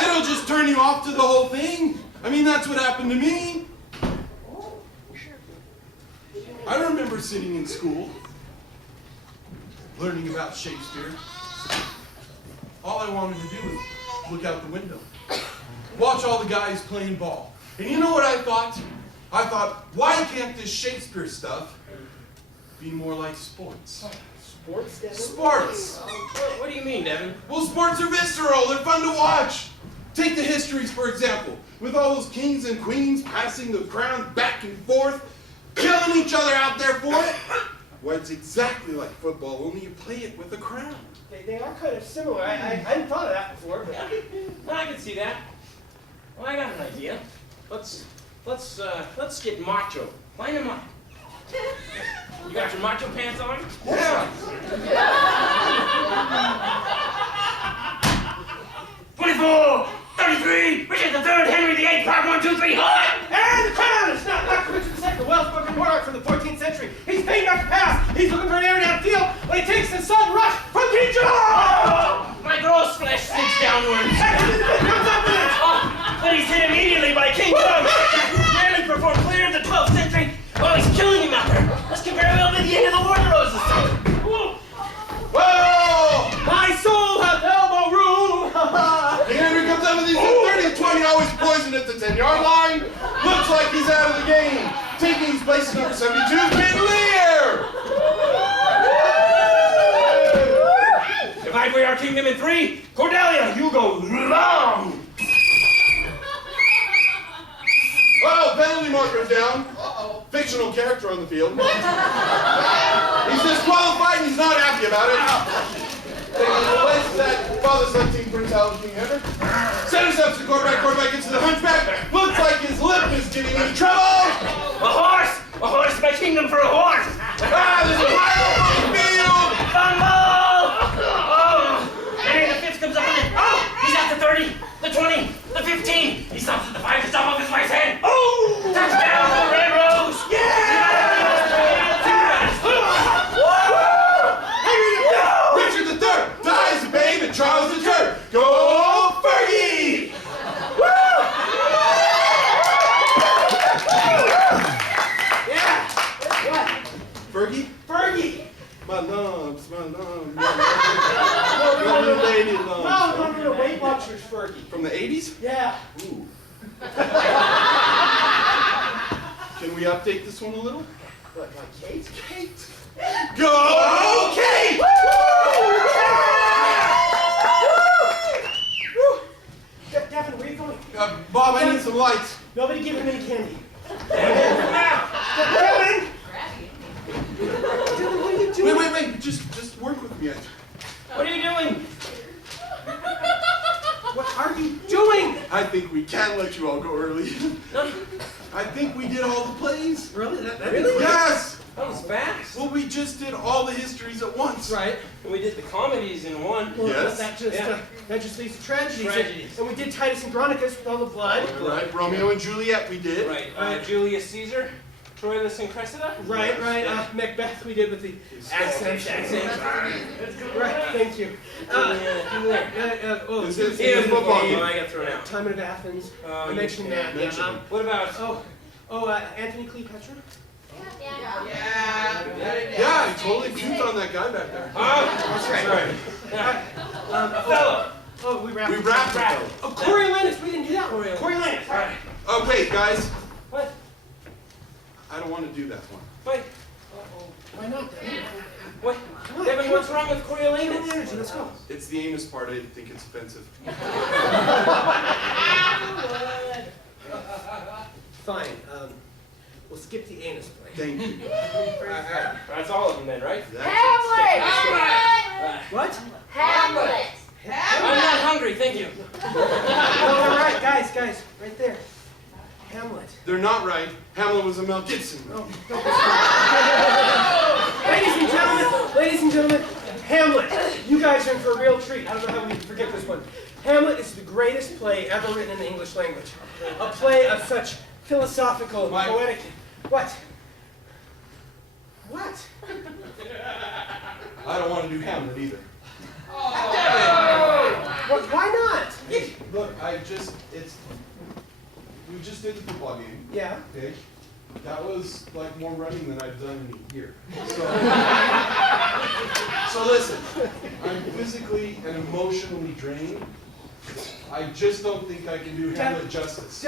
It'll just turn you off to the whole thing. I mean, that's what happened to me. I remember sitting in school, learning about Shakespeare. All I wanted to do was look out the window, watch all the guys playing ball. And you know what I thought? I thought, why can't this Shakespeare stuff be more like sports? Sports, Devin? Sports! What do you mean, Devin? Well, sports are visceral. They're fun to watch. Take the histories, for example, with all those kings and queens passing the crown back and forth, killing each other out there for it. Well, it's exactly like football, only you play it with a crown. They are kind of similar. I hadn't thought of that before, but... I can see that. Well, I got an idea. Let's get macho. Line him up. You got your macho pants on? Yeah. 24, 33, Richard III, Henry VIII, Part 1, 2, 3, hot! And the crown is not Richard II, the well-spoken monarch from the 14th century. He's paying back the past. He's looking for an heir down field when he takes the sudden rush from King George! Oh, my gross flesh sinks downwards. But he's hit immediately by King George. Rarely performed clear of the 12th century. Oh, he's killing him out there. This could very well be the end of the War of the Roses. Whoa! My soul hath elbow room! Henry comes up with these 30-20, always poisoned at the 10-yard line. Looks like he's out of the game. Taking his place is number 72, Kid Lear! Divide we our kingdom in 3. Cordelia, you go long. Oh, penalty marker's down. Fictional character on the field. He's disqualified and he's not happy about it. Taking the place of that father's left team Prince Albert King ever. Centers up to the quarterback gets to the hunchback. Looks like his lip is getting into trouble. A horse! A horse, my kingdom for a horse! There's a pile on the field. Fumble! Oh! Henry the 5th comes up with it. Oh! He's at the 30, the 20, the 15. He stops at the 5 to stop off his wife's head. Oh! Touchdown for the Red Rose! Richard III dies a babe and Charles III. Go Fergie! Fergie? Fergie! My lumps, my lumps. My lady lumps. No, Weight Watchers Fergie. From the 80s? Yeah. Ooh. Can we update this one a little? What, like Kate? Kate! Go Kate! Devin, where are you going? Bob, I need some lights. Nobody give him any candy. Devin! Devin, what are you doing? Wait. Just work with me. What are you doing? What are you doing? I think we can let you all go early. No, I think we did all the plays. Really? That Really? Yes! that was fast. Well, we just did all the histories at once. Right. And we did the comedies in one. Well, Yes. that just leads to tragedies. Tragedies. And we did Titus and Andronicus with all the blood. All right, Romeo and Juliet we did. Right. Julius Caesar, Troilus and Cressida. Right. Yeah. Macbeth we did with the accents. Right, thank you. This is Yeah, the football oh, game. I got thrown out. Timon of Athens. I you mentioned that. mentioned Yeah. it. What about? Anthony Cleopatra. Yeah, I totally puked on that guy back there. That's right. Othello. Oh, we wrapped. We wrapped it. Oh, Coriolanus. We didn't do that one. Coriolanus. Coriolanus. All right. Oh, wait, guys. What? I don't want to do that one. Wait. Why not? Devin? What? Devin, what's wrong with Coriolanus? Energy. Let's go. It's the anus part. I think it's offensive. Fine. We'll skip the anus play. Thank you. That's all of them then, right? What? Hamlet! I'm not hungry, thank you. All right, guys, right there. Hamlet. They're not right. Hamlet was a Mel Gibson. Ladies and gentlemen, Hamlet. You guys are in for a real treat. I don't know how we forget this one. Hamlet is the greatest play ever written in the English language. A play of such philosophical, Mike. poetic. What? What? I don't want to do Hamlet either. What? Why not? Look, we just did the football game. Yeah. Okay. That was like more running than I've done in a year. So listen, I'm physically and emotionally drained. I just don't think I can do Hamlet justice.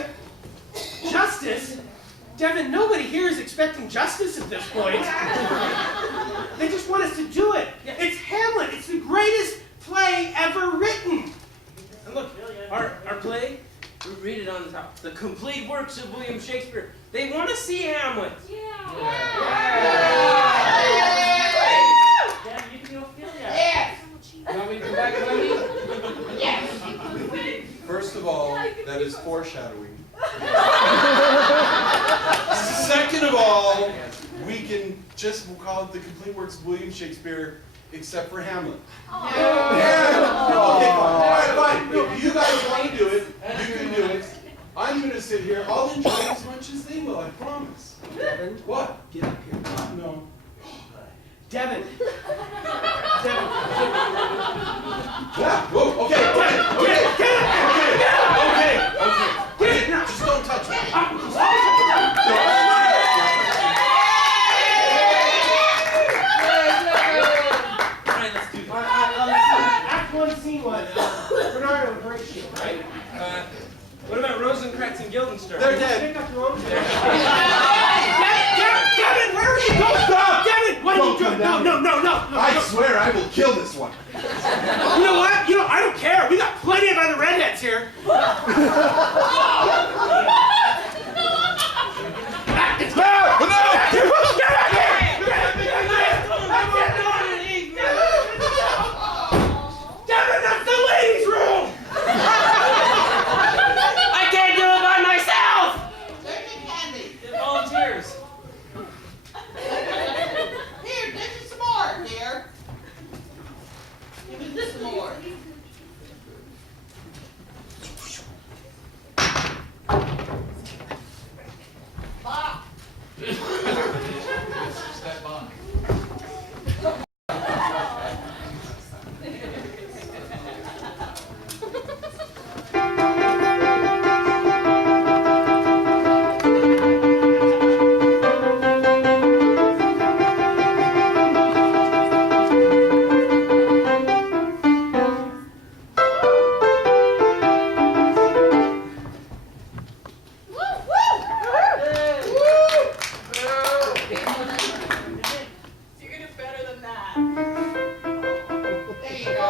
Justice? Devin, nobody here is expecting justice at this point. They just want us to do it. It's Hamlet. It's the greatest play ever written. And look, our play, we read it on the top. The complete works of William Shakespeare. They want to see Hamlet. Dad, you can Ophelia. Yes. You want me to come back and let me? Yes. First of all, that is 4 foreshadowing. Second of all, we can just call it the complete works of William Shakespeare, except for Hamlet. Yeah. Okay, fine. All right, fine. If you guys want to do it, you can do it. I'm going to sit here. I'll enjoy it as much as they will, I promise. Devin, What? get up here. No. Devin. Yeah. Whoa. Okay. Okay. Just don't touch me. Act 1, Scene 1. Bernardo and Horatio, right? What about Rosencrantz and Guildenstern? They're dead. Pick up your own. Devin, where are you going? Stop! Devin, what are you Don't come doing? down No. I swear I will kill this one. You know what? I don't care. We got plenty of other redheads here. Devin, that's the ladies' room. I can't do it by myself! There's your candy. Volunteers. Here, this is some more, dear. Give me this more. Bob. You can do better than that. There you go.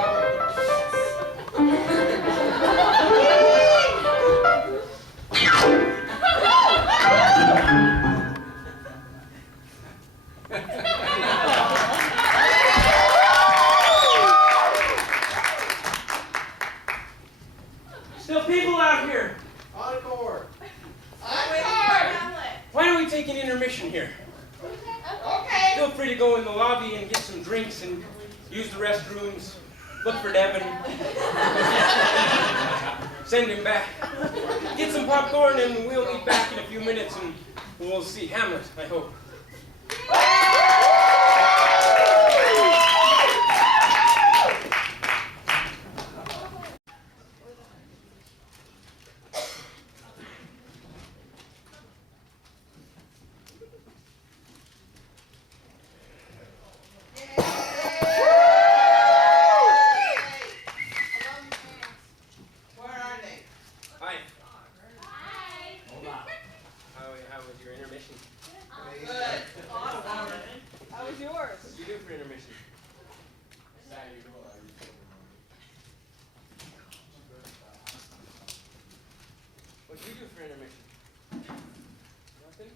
Still people out here. Encore. Why don't we take an intermission here? Okay. Feel free to go in the lobby and get some drinks and use the restrooms. Look for Devin. Send him back. Get some popcorn and we'll be back in a few minutes and we'll see Hamlet, I hope. Where are they? Hi. How was your intermission? Good. How was yours? What did you do for intermission? What did you do for intermission? Nothing?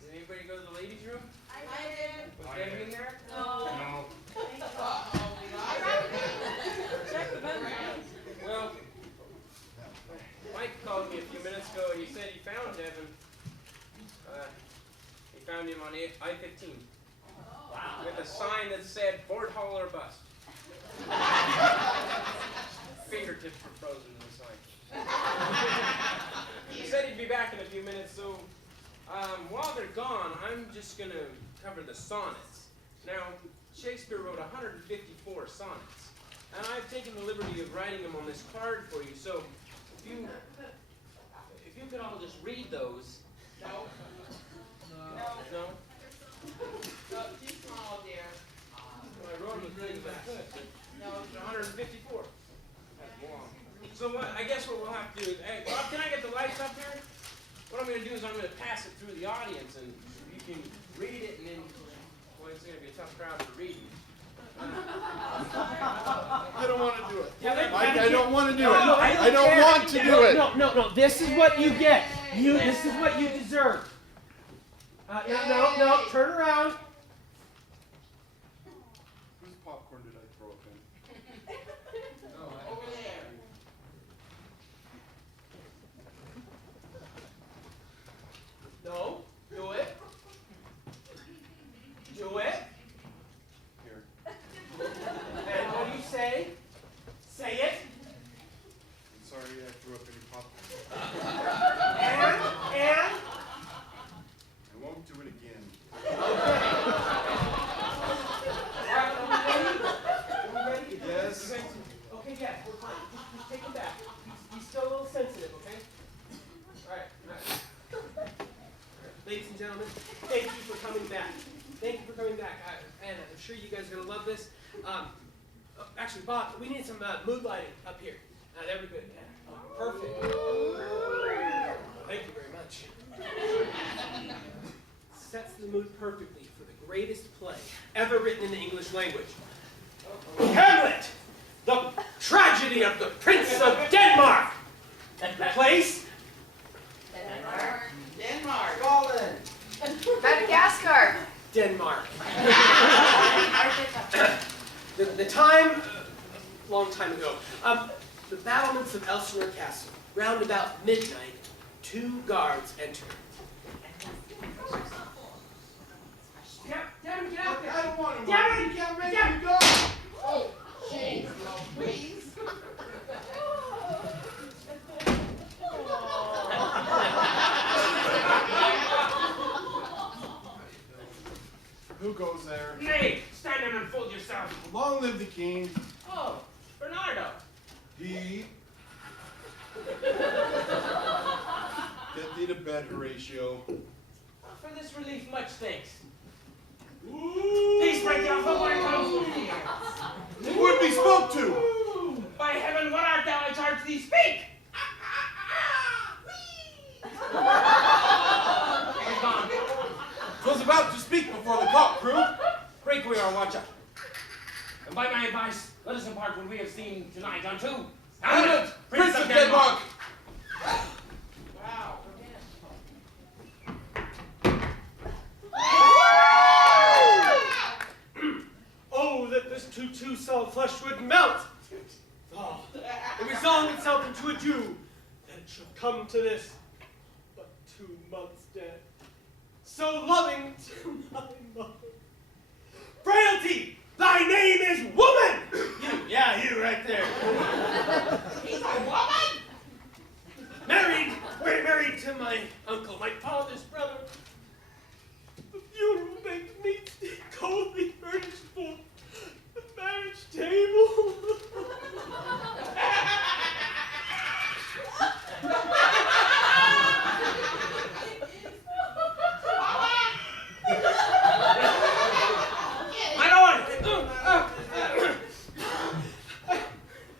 Did anybody go to the ladies' room? I did. Was Devin in there? No. Check the bedroom. Well, Mike called me a few minutes ago and he said he found Devin. He found him on I-15 with a sign that said Ford Hall or bust. Fingertips were frozen in the sign. He said he'd be back in a few minutes, so while they're gone, I'm just going to cover the sonnets. Now, Shakespeare wrote 154 sonnets, and I've taken the liberty of writing them on this card for you, so if you could all just read those. No. No? No, too small, dear. Well, I wrote them as big as I could, but No. it's 154. That's long. So I guess what we'll have to do is, hey, Bob, can I get the lights up here? What I'm going to do is I'm going to pass it through the audience, and you can read it, and then, well, it's going to be a tough crowd for reading. I don't want to do it. Devin, I don't want to do it. No, I don't want to do it. No. This is what you get. This is what you deserve. No. Turn around. Whose popcorn did I throw up in? Over there. do it again. Are we ready? Yes. Okay, yeah, we're fine. Just take him back. He's still a little sensitive, okay? All right. Ladies and gentlemen, thank you for coming back. Thank you for coming back. And I'm sure you guys are going to love this. Actually, Bob, we need some mood lighting up here. There we go. Yeah. Perfect. Thank you very much. Sets the mood perfectly for the greatest play ever written in the English language. Hamlet, the tragedy of the Prince of Denmark. The place? Denmark. Scotland. Madagascar. Denmark. the time, long time ago. The battlements of Elsinore Castle. Round about midnight, 2 guards enter. Devin, get out there! I don't want to. Devin, You can't make Devin. me go. Oh, jeez, no, please. Who goes there? Nay, stand and unfold yourself. Long live the king. Oh, Bernardo. He. Get thee to bed, Horatio. For this relief, much thanks. Peace break off the water comes. Who would be spoke to? By heaven, what art thou? I charge thee, speak! He's gone. 'Twas about to speak before the cock crew. Break we are, watch out. And by my advice, let us impart what we have seen tonight unto Hamlet, Prince of Denmark. Wow. Oh, that this tutu salt flesh would melt! Oh, and resolve itself into a dew that should come to this, but 2 months dead. So loving to my mother. Frailty, thy name is woman! You right there. He's a woman? We're married to my uncle, my father's brother. The funeral makes me stay coldly furnished for the marriage table. My lord! I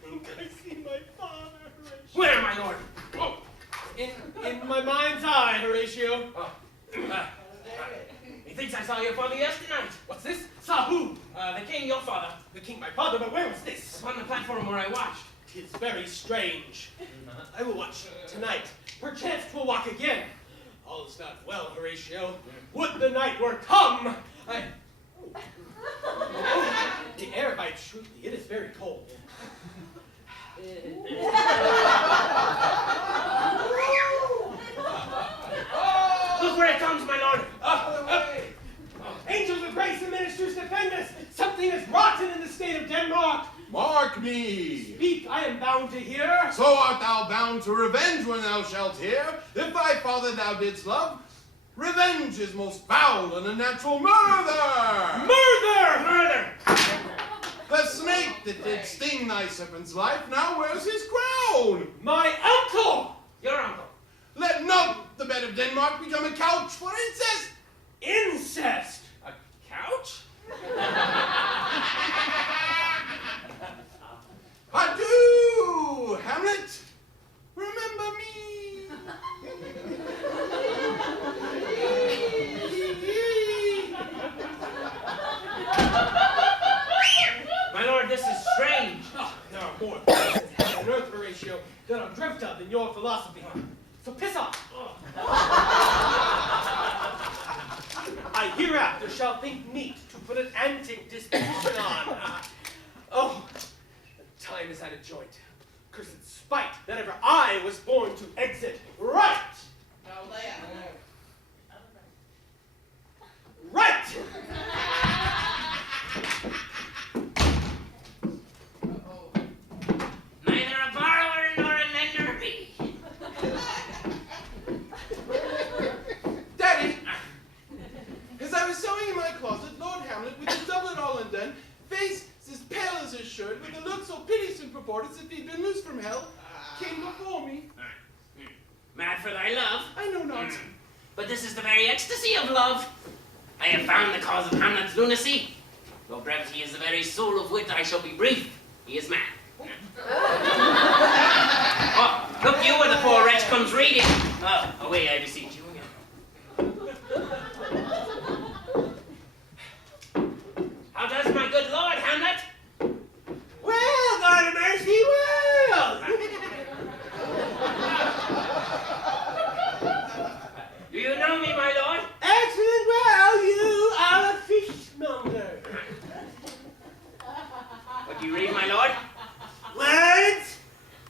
think I see my father, Horatio. Where, my lord? Oh. In my mind's eye, Horatio. Methinks I saw your father yesternight. What's this? Saw who? The king, your father, The king, my father, but where was this? upon the platform where I watched. 'Tis very strange. I will watch tonight. Perchance 'twill walk again. All is not well, Horatio. Would the night were come! The air bites shrewdly. It is very cold. Look where it comes, my lord. Angels of grace and ministers defend us! Something is rotten in the state of Denmark! Mark me. Speak, I am bound to hear. So art thou bound to revenge when thou shalt hear. If thy father thou didst love, revenge is most foul and a natural murder. Murder! The snake that did sting thy serpent's life now wears his crown. My uncle! Your uncle. Let not the bed of Denmark become a couch for incest. Incest! A couch? Adieu, Hamlet. Remember me. My lord, this is strange. There are more places on earth, Horatio, that are dreamt of in your philosophy. So piss off! I hereafter shall think meet to put an antic disposition on. Oh, the time is at a joint. Cursed spite that ever I was born to exit right! No, left. Right! Neither a borrower nor a lender be. Daddy, Lord as if he'd been loose from hell, came before me. Mad for thy love? I know not. But this is the very ecstasy of love. I have found the cause of Hamlet's lunacy. Though brevity is the very soul of wit, I shall be brief. He is mad. Oh, look you where the poor wretch comes reading. Oh, away I beseech you again. How does my good lord, Hamlet? Well, God have mercy, well! Do you know me, my lord? Excellent, well, you are a fishmonger. What do you read, my lord? Words,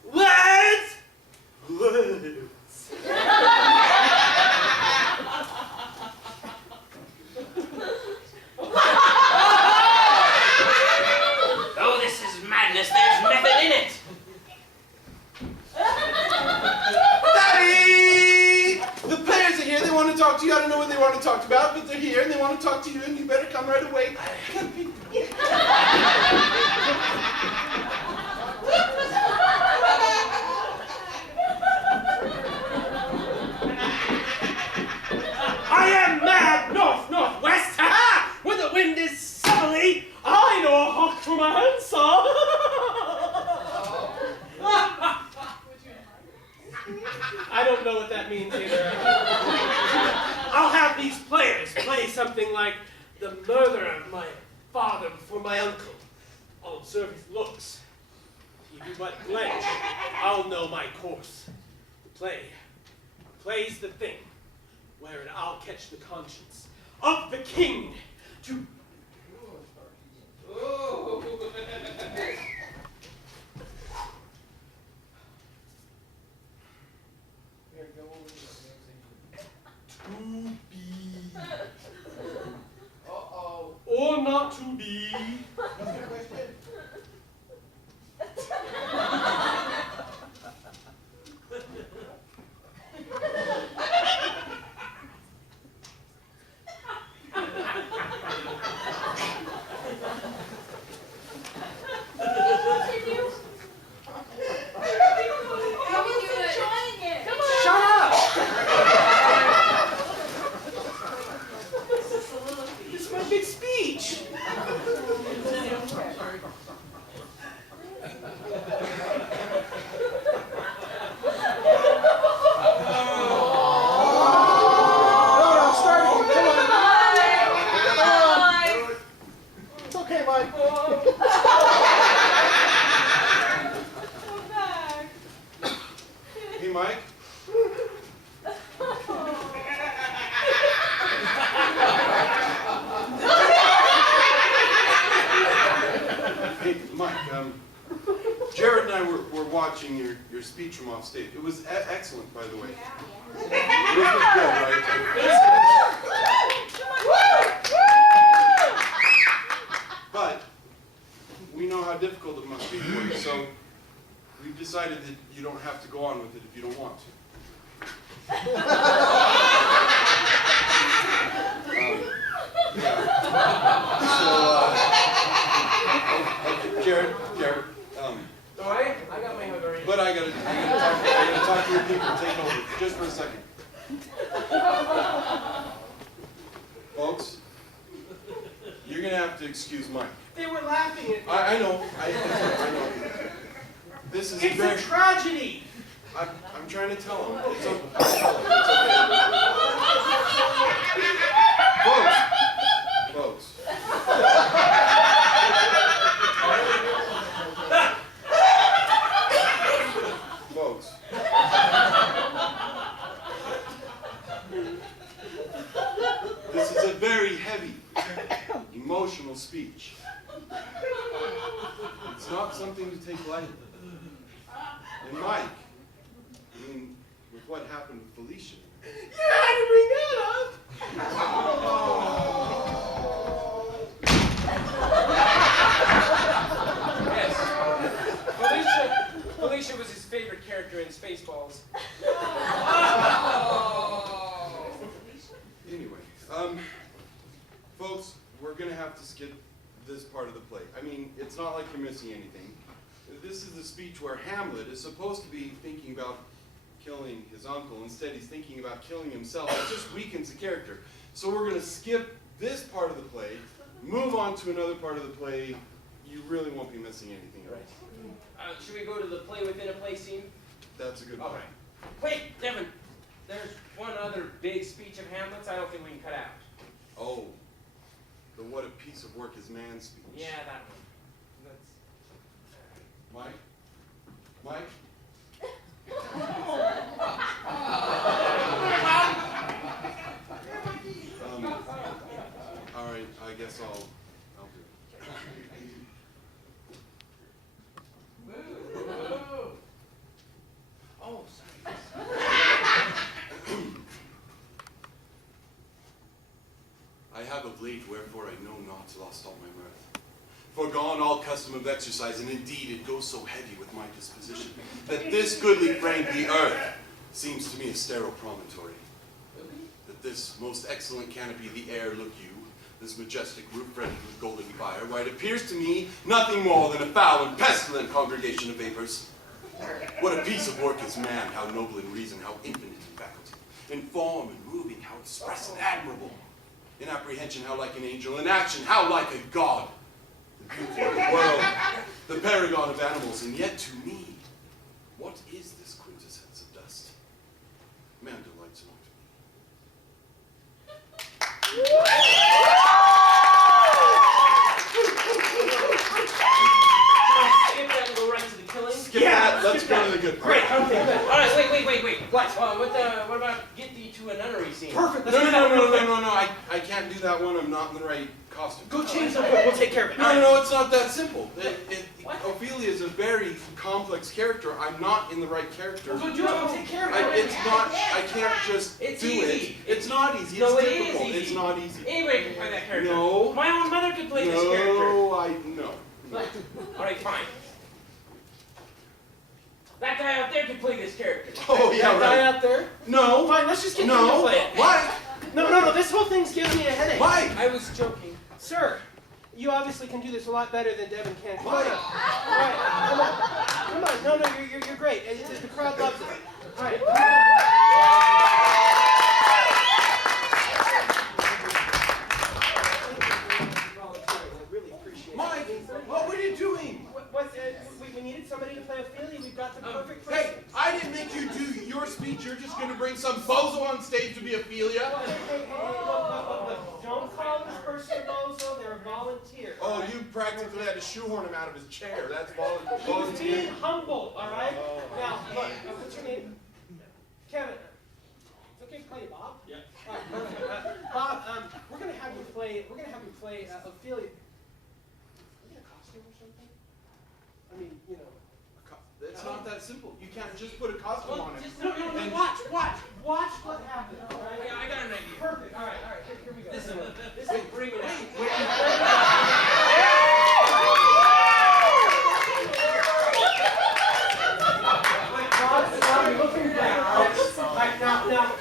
words, words. Though this is madness, there's method in it. Daddy! The players are here. They want to talk to you. I don't know what they want to talk about, but they're here and they want to talk to you, and you better come right away. I am mad north-northwest, ha-ha! When the wind is southerly, I know a hawk from a handsaw. I don't know what that means either. I'll have these players play something like the murder of my father before my uncle. I'll observe his looks. If he do but blench, I'll know my course. The play's the thing, wherein I'll catch the conscience of the king to... To be. Or not to be. Your speech from off stage. It was excellent, by the way. It was good, right? But we know how difficult it must be for you, so we've decided that you don't have to go on with it if you don't want to. Okay, Jared. I got my hood already. But I gotta talk to your people. Take over just for a second. Folks, you're gonna have to excuse Mike. They were laughing at me. I know. I know. This is It's a tragedy. I'm trying to tell him. It's okay. Folks. This is a very heavy, emotional speech. It's not something to take lightly. And Mike, I mean, with what happened with Felicia. You had to bring that up! Yes. Felicia was his favorite character in Spaceballs. Anyway, folks, we're gonna have to skip this part of the play. I mean, it's not like you're missing anything. This is the speech where Hamlet is supposed to be thinking about killing his uncle. Instead, he's thinking about killing himself. It just weakens the character. So we're going to skip this part of the play, move on to another part of the play. You really won't be missing anything else. Should we go to the play within a play scene? That's a good All one. right. Wait, Devin. There's one other big speech of Hamlet's I don't think we can cut out. Oh, the what a piece of work is man speech. Yeah, that one. Mike? Mike? All right, I guess I'll do it. Oh, sorry. I have of late, wherefore I know not, lost all my mirth. Forgone all custom of exercise, and indeed it goes so heavy with my disposition, that this goodly frame, the earth, seems to me a sterile promontory. That this most excellent canopy, the air, look you, this majestic roof fretted with golden fire, why it appears to me nothing more than a foul and pestilent congregation of vapors. What a piece of work is man, how noble in reason, how infinite in faculty, in form and moving, how express and admirable, in apprehension, how like an angel, in action, how like a god. The beauty of the world, the paragon of animals, and yet to me, what is this quintessence of dust? Man delights not to me. Skip that and go right to the killing? Skip that, let's go to the good part. Great, okay, good. All right, wait. What? What about get thee to a nunnery scene? Perfect. No, I can't do that one. I'm not in the right costume. Go change the book. We'll take care of it. No, it's not that simple. Ophelia is a very complex character. I'm not in the right character. Well, go do it. We'll take care of it. It's not, I can't just It's do easy. it. It's not easy. No, It's it is difficult. easy. It's not easy. Anybody can play that character. No. My own mother could play this character. No. All right, fine. That guy out there could play this character. Oh, yeah, That guy right. out there? No. Fine, let's just continue to No. play it. Mike. No, this whole thing's giving me a headache. Mike. I was joking. Sir, you obviously can do this a lot better than Devin can. Come on Mike. up. All right, come on. No, you're great. The crowd loves it. All right. I really appreciate it. Mike, what were you doing? We needed somebody to play Ophelia. We've got the perfect person. Hey, I didn't make you do your speech. You're just going to bring some bozo on stage to be Ophelia? Hey, look. Don't call this person a bozo. They're a volunteer. Oh, you practically had to shoehorn him out of his chair. That's He was being volunteer. humble, all right? Now, look, what's your name? Kevin. It's okay to call you Bob? Yeah. All right, perfect. Bob, we're gonna have you play Ophelia. Are you in a costume or something? I mean, you know. It's not that simple. You can't just put a costume on it. No, And- watch what happens, all right? I got an idea. Perfect. All right. Here we go. This is bring it out. Bob, you're looking back. All right, now,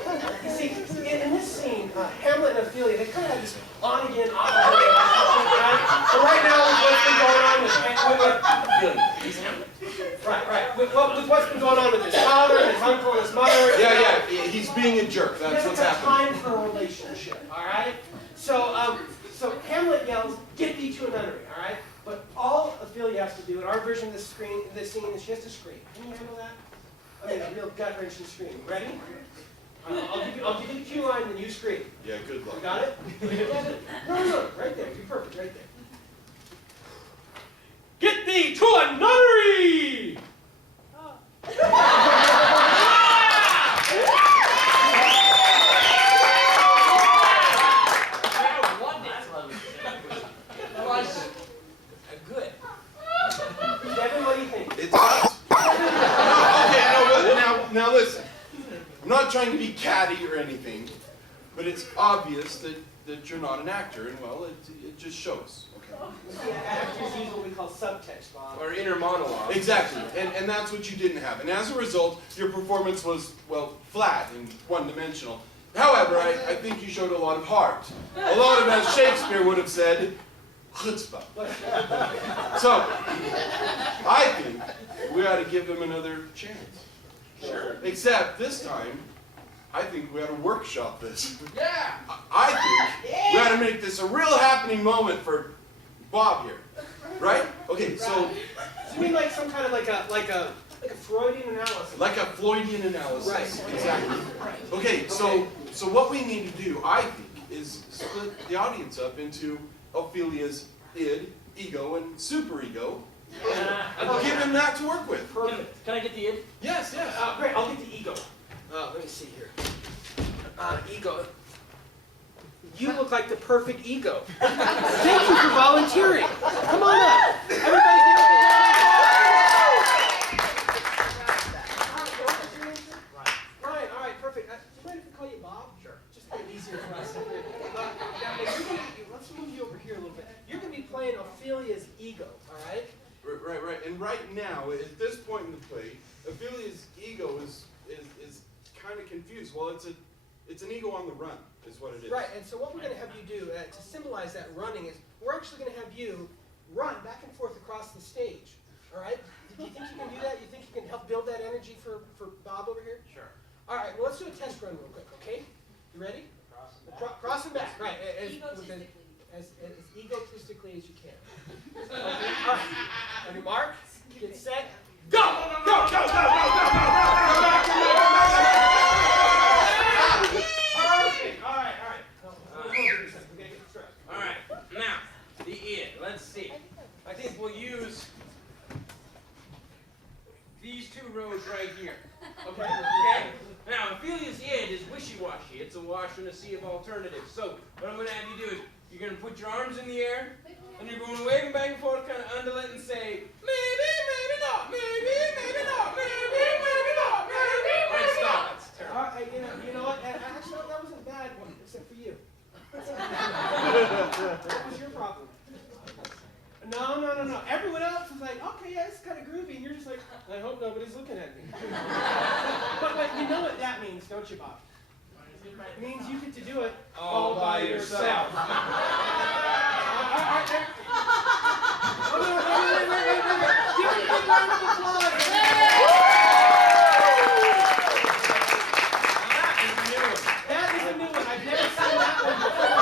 you see, in this scene, Hamlet and Ophelia, they kind of have this on-again, off-again relationship, but right now, with what's been going on with He's Hamlet. Right. With what's been going on with his father, and his uncle, and his mother. Yeah, he's being a jerk. He That's doesn't what's have happening. time for a relationship, all right? So Hamlet yells, "Get thee to a nunnery," all right? But all Ophelia has to do in our version of this scene is she has to scream. Can you handle that? I mean, a real gut-wrenching scream. Ready? I'll give you the cue line, and then you scream. Yeah, good luck. You got it? No, right there. You're perfect, right there. Get thee to a nunnery! Good. Devin, what do you think? It's not. Okay, now listen. I'm not trying to be catty or anything, but it's obvious that you're not an actor, and well, it just shows. Okay. Actors use what we call subtext, Bob. Or inner monologue. Exactly, and that's what you didn't have. And as a result, your performance was, well, flat and one-dimensional. However, I think you showed a lot of heart. A lot of, as Shakespeare would have said, chutzpah. So, I think we ought to give him another chance. Sure. Except this time, I think we ought to workshop this. Yeah. I think we ought to make this a real happening moment for Bob here. Right? Okay, so So you mean like some kind of like a Freudian analysis? like a Floydian analysis. Right. Exactly. Okay, so what we need to do, I think, is split the audience up into Ophelia's id, ego, and superego, and give him that to work with. Perfect. Can I get the id? Yes, yes. Great, I'll get the ego. Let me see here. Ego. You look like the perfect ego. Thank you for volunteering. Come on up. Everybody get up and Ryan, all right, perfect. Do you mind if we call you Bob? Sure. Just make it easier for us. Let's move you over here a little bit. You're going to be playing Ophelia's ego, all right? Right. And right now, at this point in the play, Ophelia's ego is kind of confused. Well, it's an ego on the run, is what it is. Right, and so what we're going to have you do to symbolize that running is we're actually going to have you run back and forth across the stage. All right? Do you think you can do that? You think you can help build that energy for Bob over here? Sure. All right, well, let's do a test run real quick, okay? You ready? Cross and back, right. As egotistically as you can. Okay, all right. Ready, mark, get set, go! Go! Perfect, all right. All right. Now, the id. Let's see. I think we'll use these two rows right here. Okay? Now, Ophelia's id is wishy-washy. It's a wash in a sea of alternatives. So, what I'm going to have you do is, you're going to put your arms in the air, and you're going to wave them back and forth, kind of undulate, and say, maybe, maybe not, maybe, maybe not, maybe, maybe not, maybe. All right, stop. That's terrible. All right, you know what? Actually, that was a bad one, except for you. What was your problem? No. Everyone else is like, okay, yeah, it's kind of groovy, and you're just like, I hope nobody's looking at me. but you know what that means, don't you, Bob? It means you get to do it all by yourself. Wait. Give me a big round of applause. That is a new one. I've never seen that one before.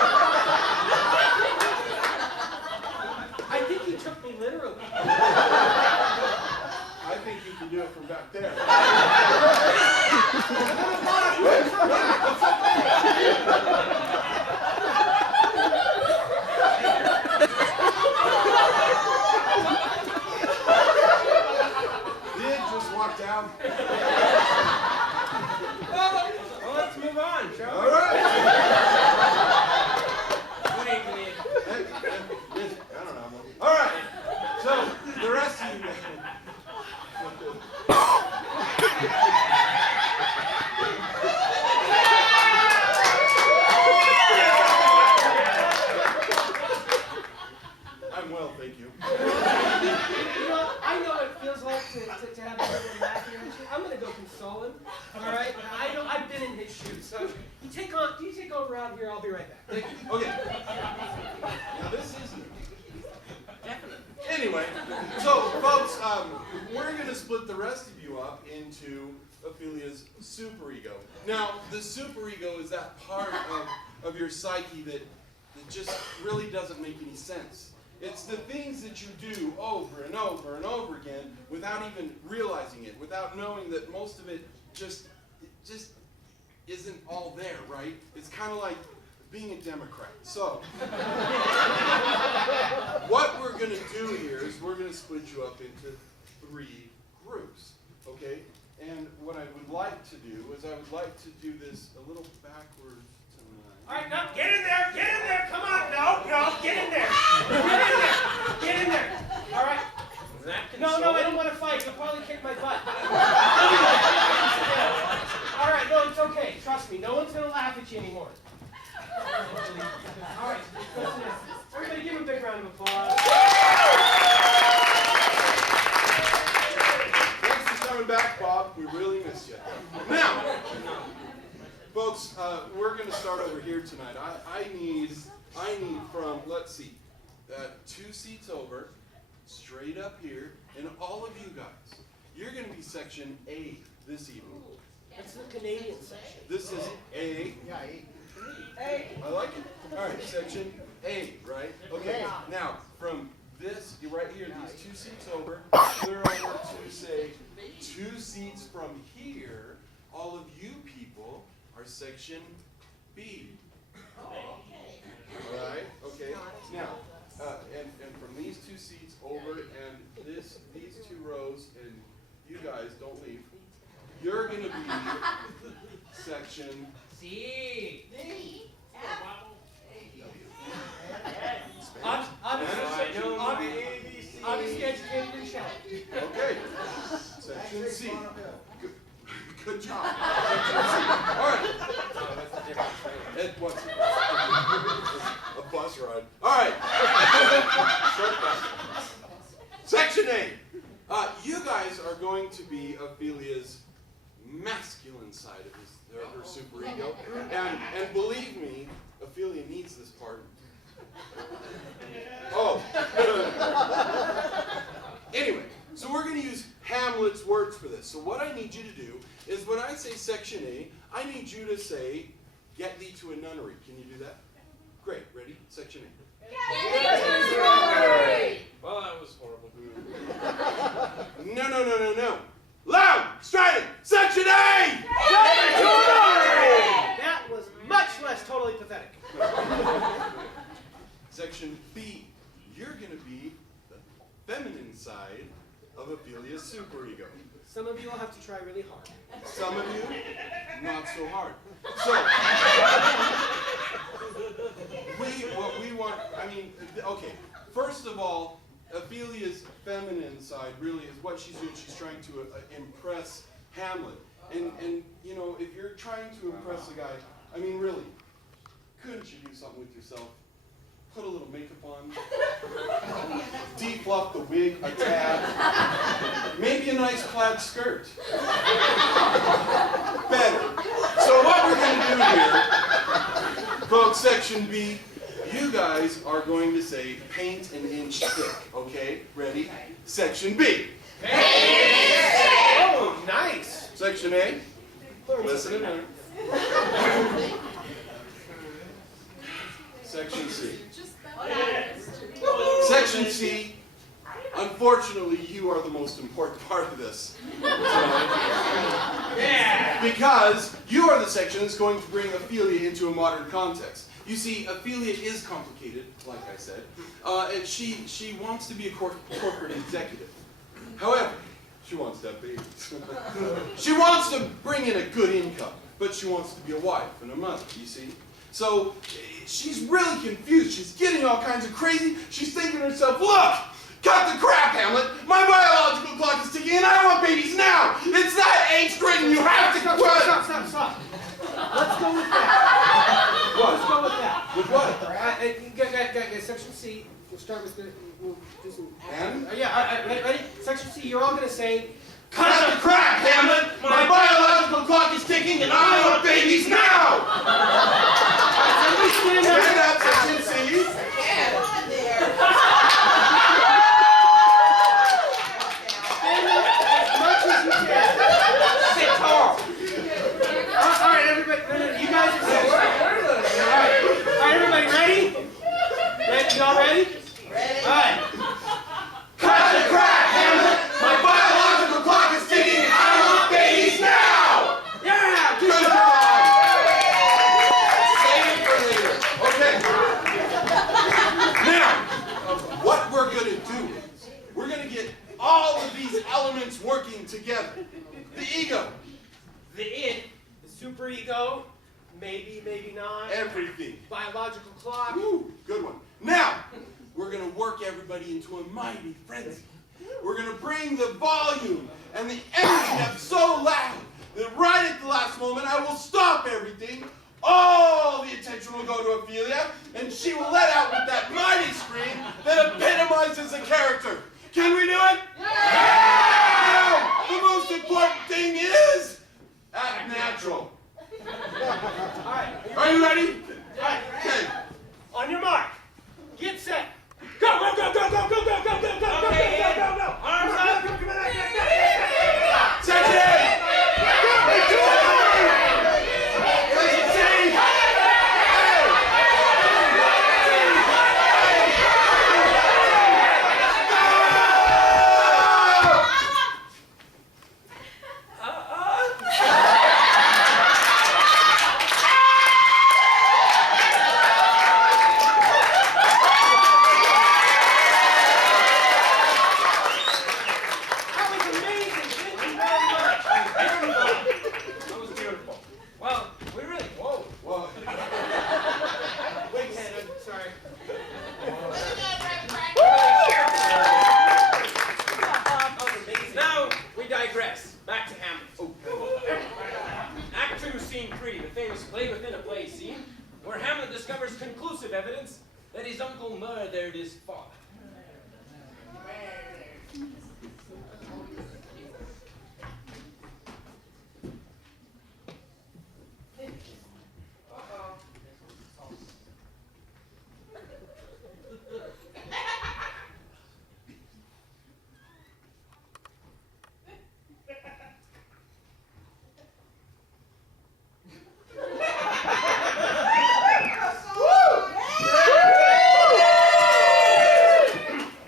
I think he took me literally. I think you can do it from back there. Did just walk down. Well, let's move on, shall we? All right. Good evening. I don't know. All right. So the rest of you. I'm well, thank you. You know, I know what it feels like to have a little laugh here. I'm gonna go console him. All right? I've been in his shoes. So you take over out here. I'll be right back. Thank you. Okay. Now this is Definitely. anyway. So folks, we're gonna split the rest of you up into Ophelia's superego. Now the superego is that part of your psyche that just really doesn't make any sense. It's the things that you do over and over and over again without even realizing it, without knowing that most of it just isn't all there, right? It's kind of like being a Democrat. So, what we're going to do here is we're going to split you up into 3 groups, okay? And what I would like to do is I would like to do this a little backwards tonight. All right, now get in there, come on, no, get in there. Get in there. All right. Is that No, I consoling? don't want to fight. You'll probably kick my butt. All right, no, it's okay. Trust me. No one's going to laugh at you anymore. All right, listen to this. Everybody give him a big round of applause. Thanks for coming back, Bob. We really miss you. Now, folks, we're going to start over here tonight. I need from, let's see, 2 seats over, straight up here, and all of you guys, you're going to be section A this evening. That's the Canadian section. This is A. Yeah, A. I like it. All right, section A, right? Okay, now from this, right here, these 2 seats over, clear over to say 2 seats from here, all of you people are section B. All right, okay. Now, and from these 2 seats over and these 2 rows, and you guys don't leave, you're going to be section C. D. Obviously educated and shy. Okay, section C. Good job. Section C. All right. Oh, that's a different train. Ed, what's a bus ride? All right. Short bus. Section A. You guys are going to be Ophelia's masculine side of her superego, and believe me, Ophelia needs this part. Oh. Anyway, so we're going to use Hamlet's words for this. So what I need you to do is when I say section A, I need you to say, "Get thee to a nunnery." Can you do that? Great. Ready? Section A. Well, that was horrible. No. Loud! Strident! Section A! That was much less totally pathetic. Section B. You're going to be the feminine side of Ophelia's superego. Some of you will have to try really hard. Some of you, not so hard. So, what we want, okay, first of all, Ophelia's feminine side really is what she's doing. She's trying to impress Hamlet. And you know, if you're trying to impress a guy, really, couldn't you do something with yourself? Put a little makeup on, defluff the wig a tad, maybe a nice plaid skirt. Better. So what we're going to do here, folks, section B, you guys are going to say paint an inch thick, okay? Ready? Section B. Oh, nice. Section A, listen and learn. Section C. Section C, unfortunately, you are the most important part of this tonight. Because you are the section that's going to bring Ophelia into a modern context. You see, Ophelia is complicated, like I said, and she wants to be a corporate executive. However, she wants to have babies. She wants to bring in a good income, but she wants to be a wife and a mother, you see? So she's really confused. She's getting all kinds of crazy. She's thinking to herself, look, cut the crap, Hamlet. My biological clock is ticking and I want babies now. It's that age-ridden. You have to Stop. Let's go with that. What? Let's go with that. With what? Section C, we'll start with we'll do some... And? Ready? Section C, you're all going to say... Cut the crap, Hamlet. My biological clock is ticking and I want babies now. Stand up, section C. Come on there. Stand up as much as you can. Sit tall. All right, everybody. No, you guys are set. All right, everybody, ready? Y'all ready? Ready. All right. Cut the crap, Hamlet. My biological clock is ticking and I want babies now. Yeah, Good job. Save it for later. Okay. Now, what we're going to do is we're going to get all of these elements working together. The ego, the id, the superego, maybe not. everything. Biological clock. Woo, good one. Now, we're going to work everybody into a mighty frenzy. We're going to bring the volume and the energy up so loud that right at the last moment I will stop everything. All the attention will go to Ophelia, and she will let out with that mighty scream that epitomizes a character. Can we do it? Yeah! Now, the most important thing is act natural. All right. Are you ready? All right. Okay. On your mark. Get set. Go! evidence that his uncle murdered his father.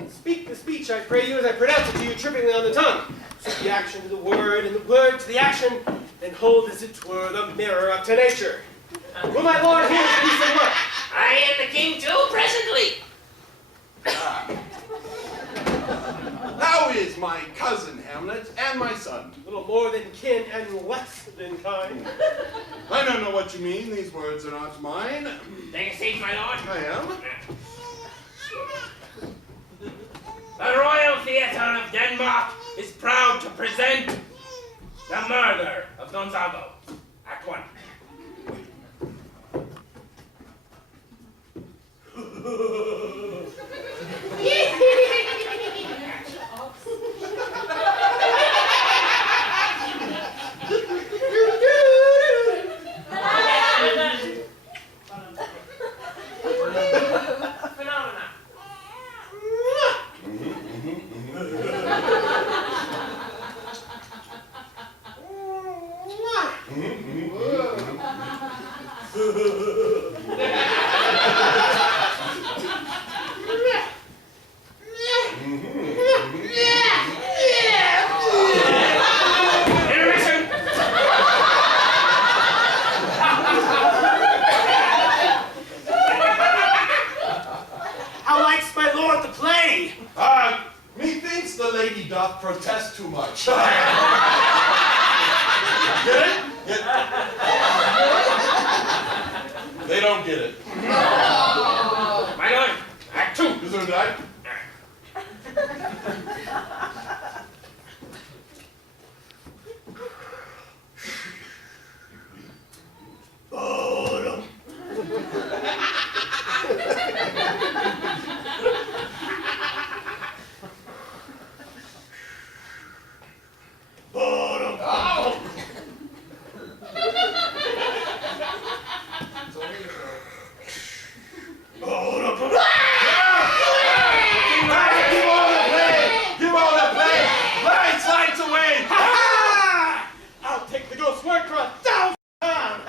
Speak the speech, I pray you, as I pronounce it to you trippingly on the tongue. Suit the action to the word, and the word to the action, and hold as it were the mirror up to nature. Will my lord hear this piece of work? I and the king too, presently. How is my cousin Hamlet and my son? Little more than kin and less than kind. I don't know what you mean. These words are not mine. Take a seat, my lord. I am. The Royal Theatre of Denmark is proud to present The Murder of Gonzago, Act 1. Phenomena. Intermission. How likes my lord the play? Methinks the lady doth protest too much. Get it? They don't get it. My lord, Act 2. Gesundheit. Give all the play! Lights, lights away! I'll take the ghost word for 1,000 pounds.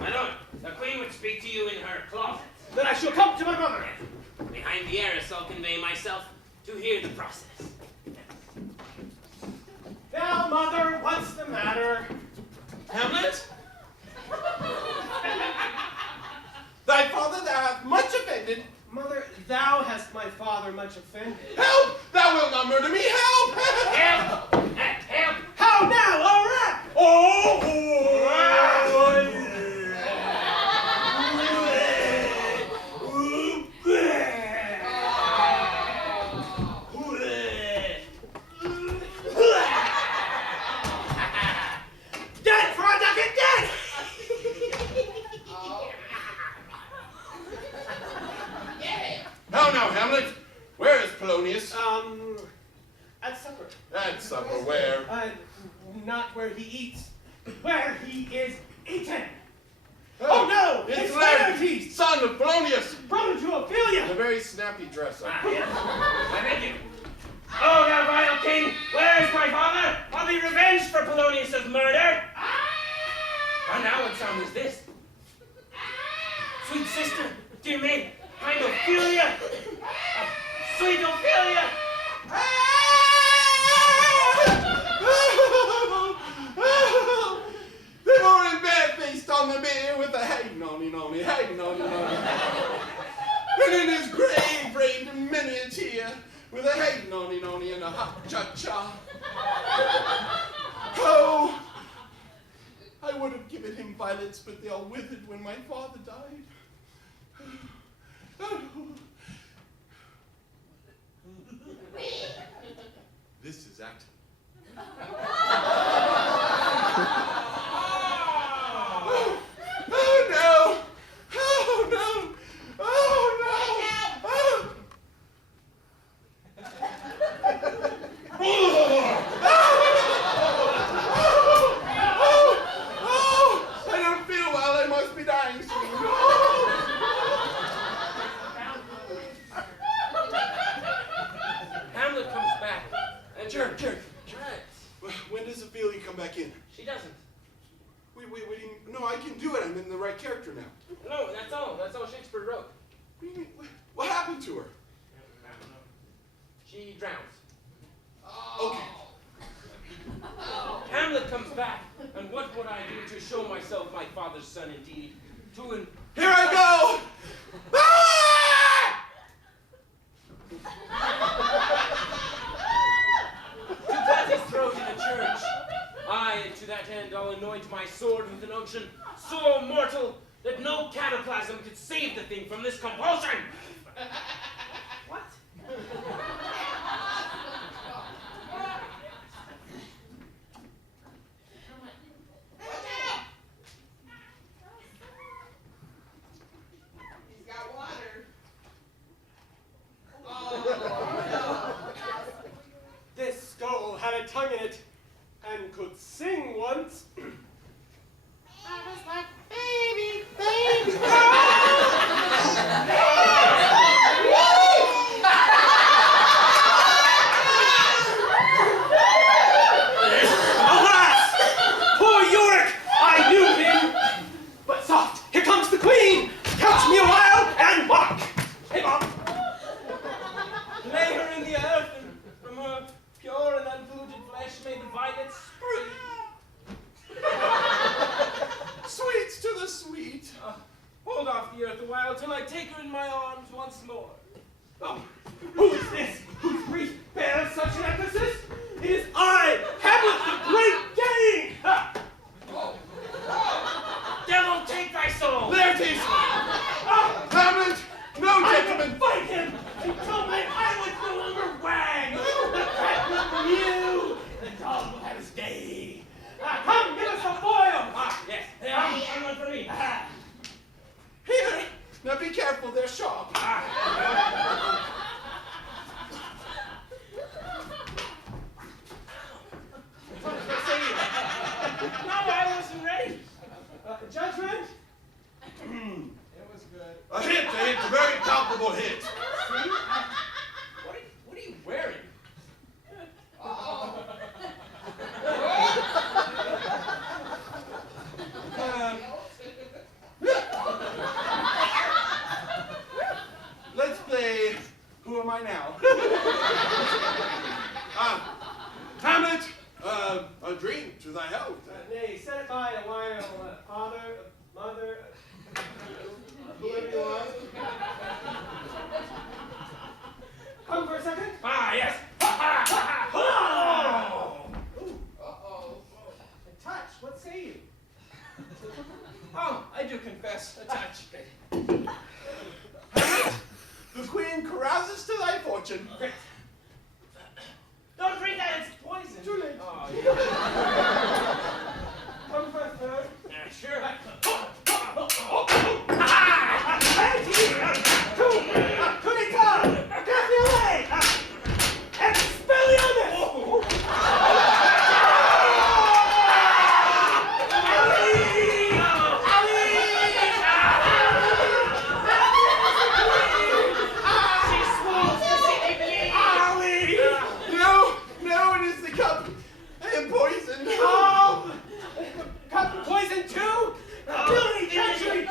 My lord, the queen would speak to you in her closet. Then I shall come to my mother. Behind the arras I'll convey myself to hear the process. Now, mother, what's the matter? Hamlet? Thy father thou hath much offended. Mother, thou hast my father much offended. Help! Thou wilt not murder me! Help! Help! Help! How now, all right? Dead for a ducat, dead! How now, Hamlet? Where is Polonius? At supper. At supper, where? Not where he eats, where he is eaten. Oh, no! It's It's Laertes, Laertes! son of Polonius! Brother to Ophelia! And a very snappy dresser. Yes. I thank you. Oh, thou vile king, where's my father? I'll be revenged for Polonius' murder. And now what sound is this? Sweet sister, dear maid, kind Ophelia. Sweet Ophelia. They were in bare-faced on the bier with a hey-nonny-nonny, hey-nonny-nonny. And in his grave reigned many a tear with a hey-nonny-nonny and a ha-cha-cha. Oh, I would have given him violets, but they all withered when my father died. This is acting. Oh no! Oh no! to her? I don't know. She drowns. Okay. Hamlet comes back, and what would I do to show myself my father's son indeed? Here I go! Ah! To cut his throat in a church. I, to that end, I'll anoint my sword with an unction so mortal that no cataplasm could save the thing from this compulsion. What? He's got water. This skull had a tongue in it and could sing once. I was like, baby, baby. Alas! Poor Yorick! I knew him! But soft, here comes the queen! Couch me a while and mark! Hey, Bob! Lay her in the earth, and from her pure and unpolluted flesh may the violets spring. Sweets to the sweet. Hold off the earth a while till I take her in my arms once more. Oh, who's this? Whose grief bears such an emphasis? It is I, Hamlet the Great Dane! Ha! Devil, take thy soul! Laertes! Hamlet! No, I will gentlemen! fight him until my eyelids no longer wag! The cat will mew! The dog will have his day! Come, give us some foil! Yes, one for me. Here! Now be careful, they're sharp. No, I wasn't ready. Judgment? A hit, a very palpable hit. What are you wearing? Let's play Who Am I Now? Hamlet, a drink to thy health. Nay, set it by a while, father, mother, whoever you are. Come for a second. Yes. A touch, what say you? Oh, I do confess, a touch. The queen carouses to thy fortune. Don't drink that, it's poison. Too late. Oh, yeah. Come for a third. Sure. No, it is the cup. I am poisoned. Cup poison too? Ability treachery!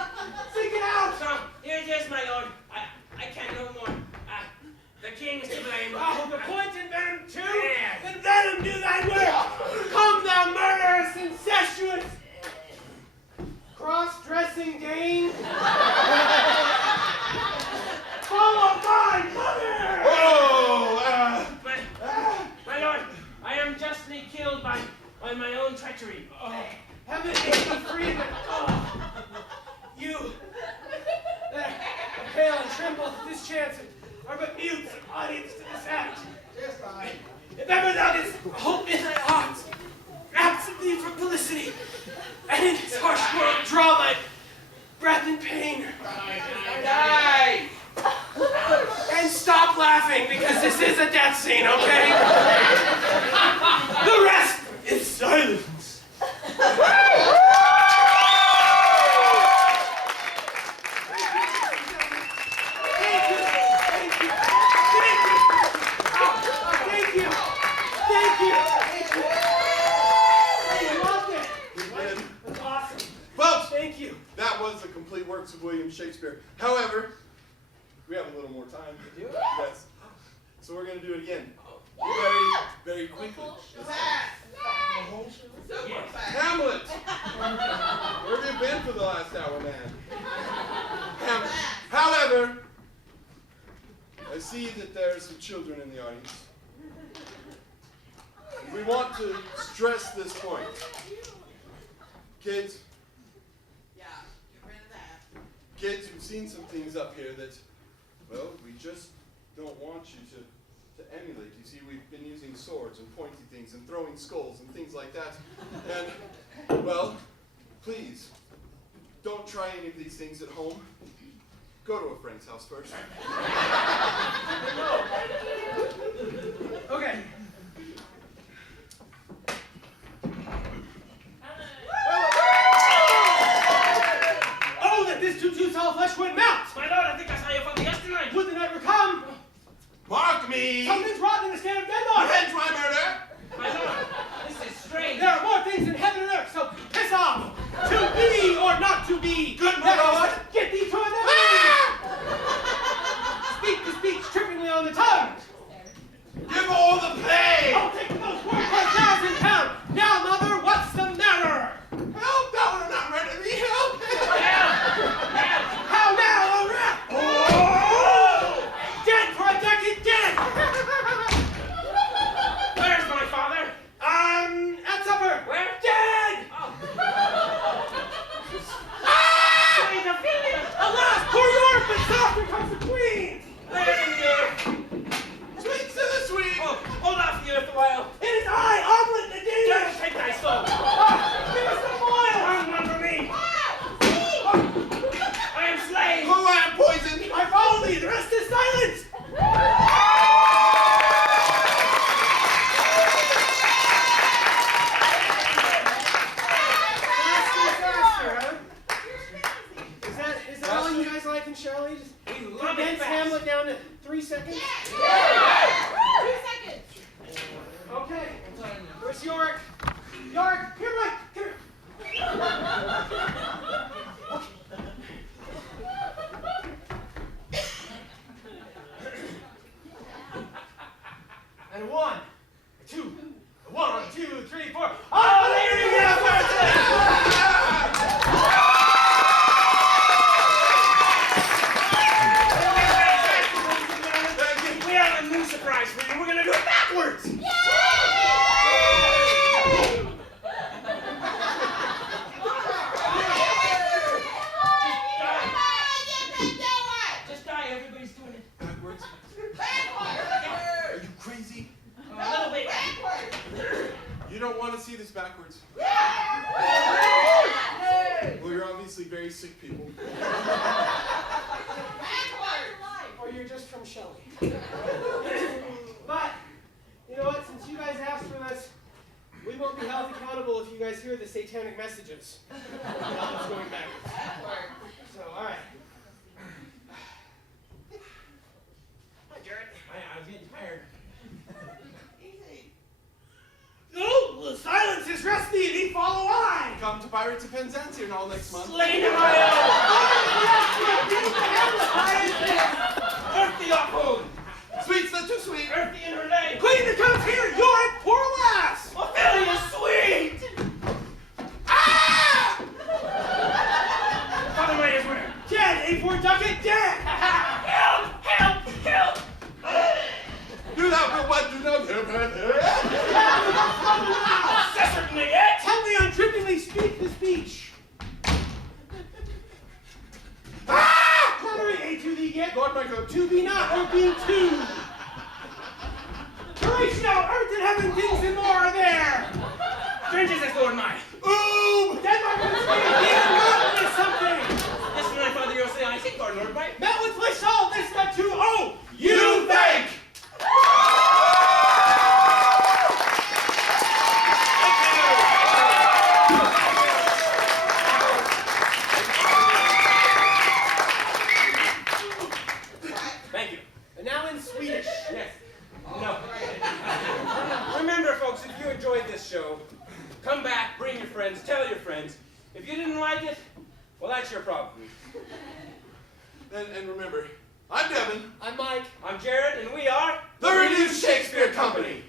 Seek it out! So, here it is, my lord. I can't no more. The king is to blame. Oh, the point in venom too? Yeah. Then venom do thy work! Come thou murderous, incestuous, cross-dressing Dane! Follow my mother! My lord, I am justly killed by my own treachery. Heaven make me free of it! You, pale and tremble at this chance, are but mutes and audience to this act. Yes, I. If ever thou didst hope in thy heart, absent thee from felicity, and in this harsh world draw thy breath in pain. Die. And stop laughing, because this is a death scene, okay? The rest is silence. Thank you. You loved it. That's awesome. Folks, Thank you. that was the complete works of William Shakespeare. However, We have a little more time. Do it? Yes. So we're going to do it again. Very, very quickly. Fast. Super Yes. fast. Hamlet! Where have you been for the last hour, man? Hamlet. However, I see that there are some children in the audience. We want to stress this point. Kids, Yeah, get rid of that. kids, you've seen some things up here that, well, we just don't want you to emulate. You see, we've been using swords and pointy things and throwing skulls and things like that. And, well, please, don't try any of these things at home. Go to a friend's house first. Okay. Oh, that this too tall flesh would mount! My lord, I think I saw your father yesterday. Would the night recome? Mark me! Something's rotten in the stand of Denmark! Avenge my murder! My lord, this is strange. There are more things in heaven and earth, so piss off! To be or not to be! Good my lord! Get thee to an enemy! Speak the speech trippingly on the tongue! Give all the play! I'll take those words for £1,000! Now, mother, what's the matter? Help! Thou art not ready to be help! How now, a rat? Oh! Dead for a decade, dead! Where's my father? At supper! Where? Dead! Wait, Ophelia! Alas, poor York, but softer comes the queen! Where in here? Sweets to the sweet! Oh, hold off the earth a while. It is I, Omelet the Just Danish! take thy soul. Give us some oil! One for me. I am slain. Oh, I am poisoned! I follow thee, the rest is silence! Is that all you guys like in Shirley? Just We love it condense fast. Hamlet down to 3 seconds? 2 seconds. Okay. Where's York? York, here, Mike, come here. And 1, 2, 1, 2, 3, 4. Oh, lady, yes, We have a new surprise for you. We're gonna do it backwards. Just die. Everybody's doing it. Backwards? Are you crazy? A little bit. You don't want to see this backwards. Well, you're obviously very sick people. or you're just from Shelley. But, you know what, since you guys asked for this, we won't be held accountable if you guys hear the satanic messages. It's going backwards. So, alright. Hi, Jared. I was getting tired. Oh, the silence is rusty, thee follow I! Come to Pirates of Penzance here all next month. Slain in my Earth the offload. Sweets, not too sweet. Earth the inner lay. Queen that comes here, you're poor lass! Ophelia, sweet. Father might as well. Dead, A4 ducat, dead! Help! Help! Help! Do not know what do not hear. Certainly it. Tell me untrippingly, speak the speech. Clemery, A to thee get, Lord my God. to be not, or being two. Horatio, earth and heaven, things and more are there. Strangers as Lord mine. Ooh! Denmark and Spain, here, mountain is something. This is my father, you'll say, I think, Lord right? Met with flesh all, this got two, oh, You think! Thank you. and now in Swedish. Yes. No. Remember, folks, if you enjoyed this show, come back, bring your friends, tell your friends. If you didn't like it, well, that's your problem. And remember, I'm Devin. I'm Mike. I'm Jared, and we are The Reduced Shakespeare Company.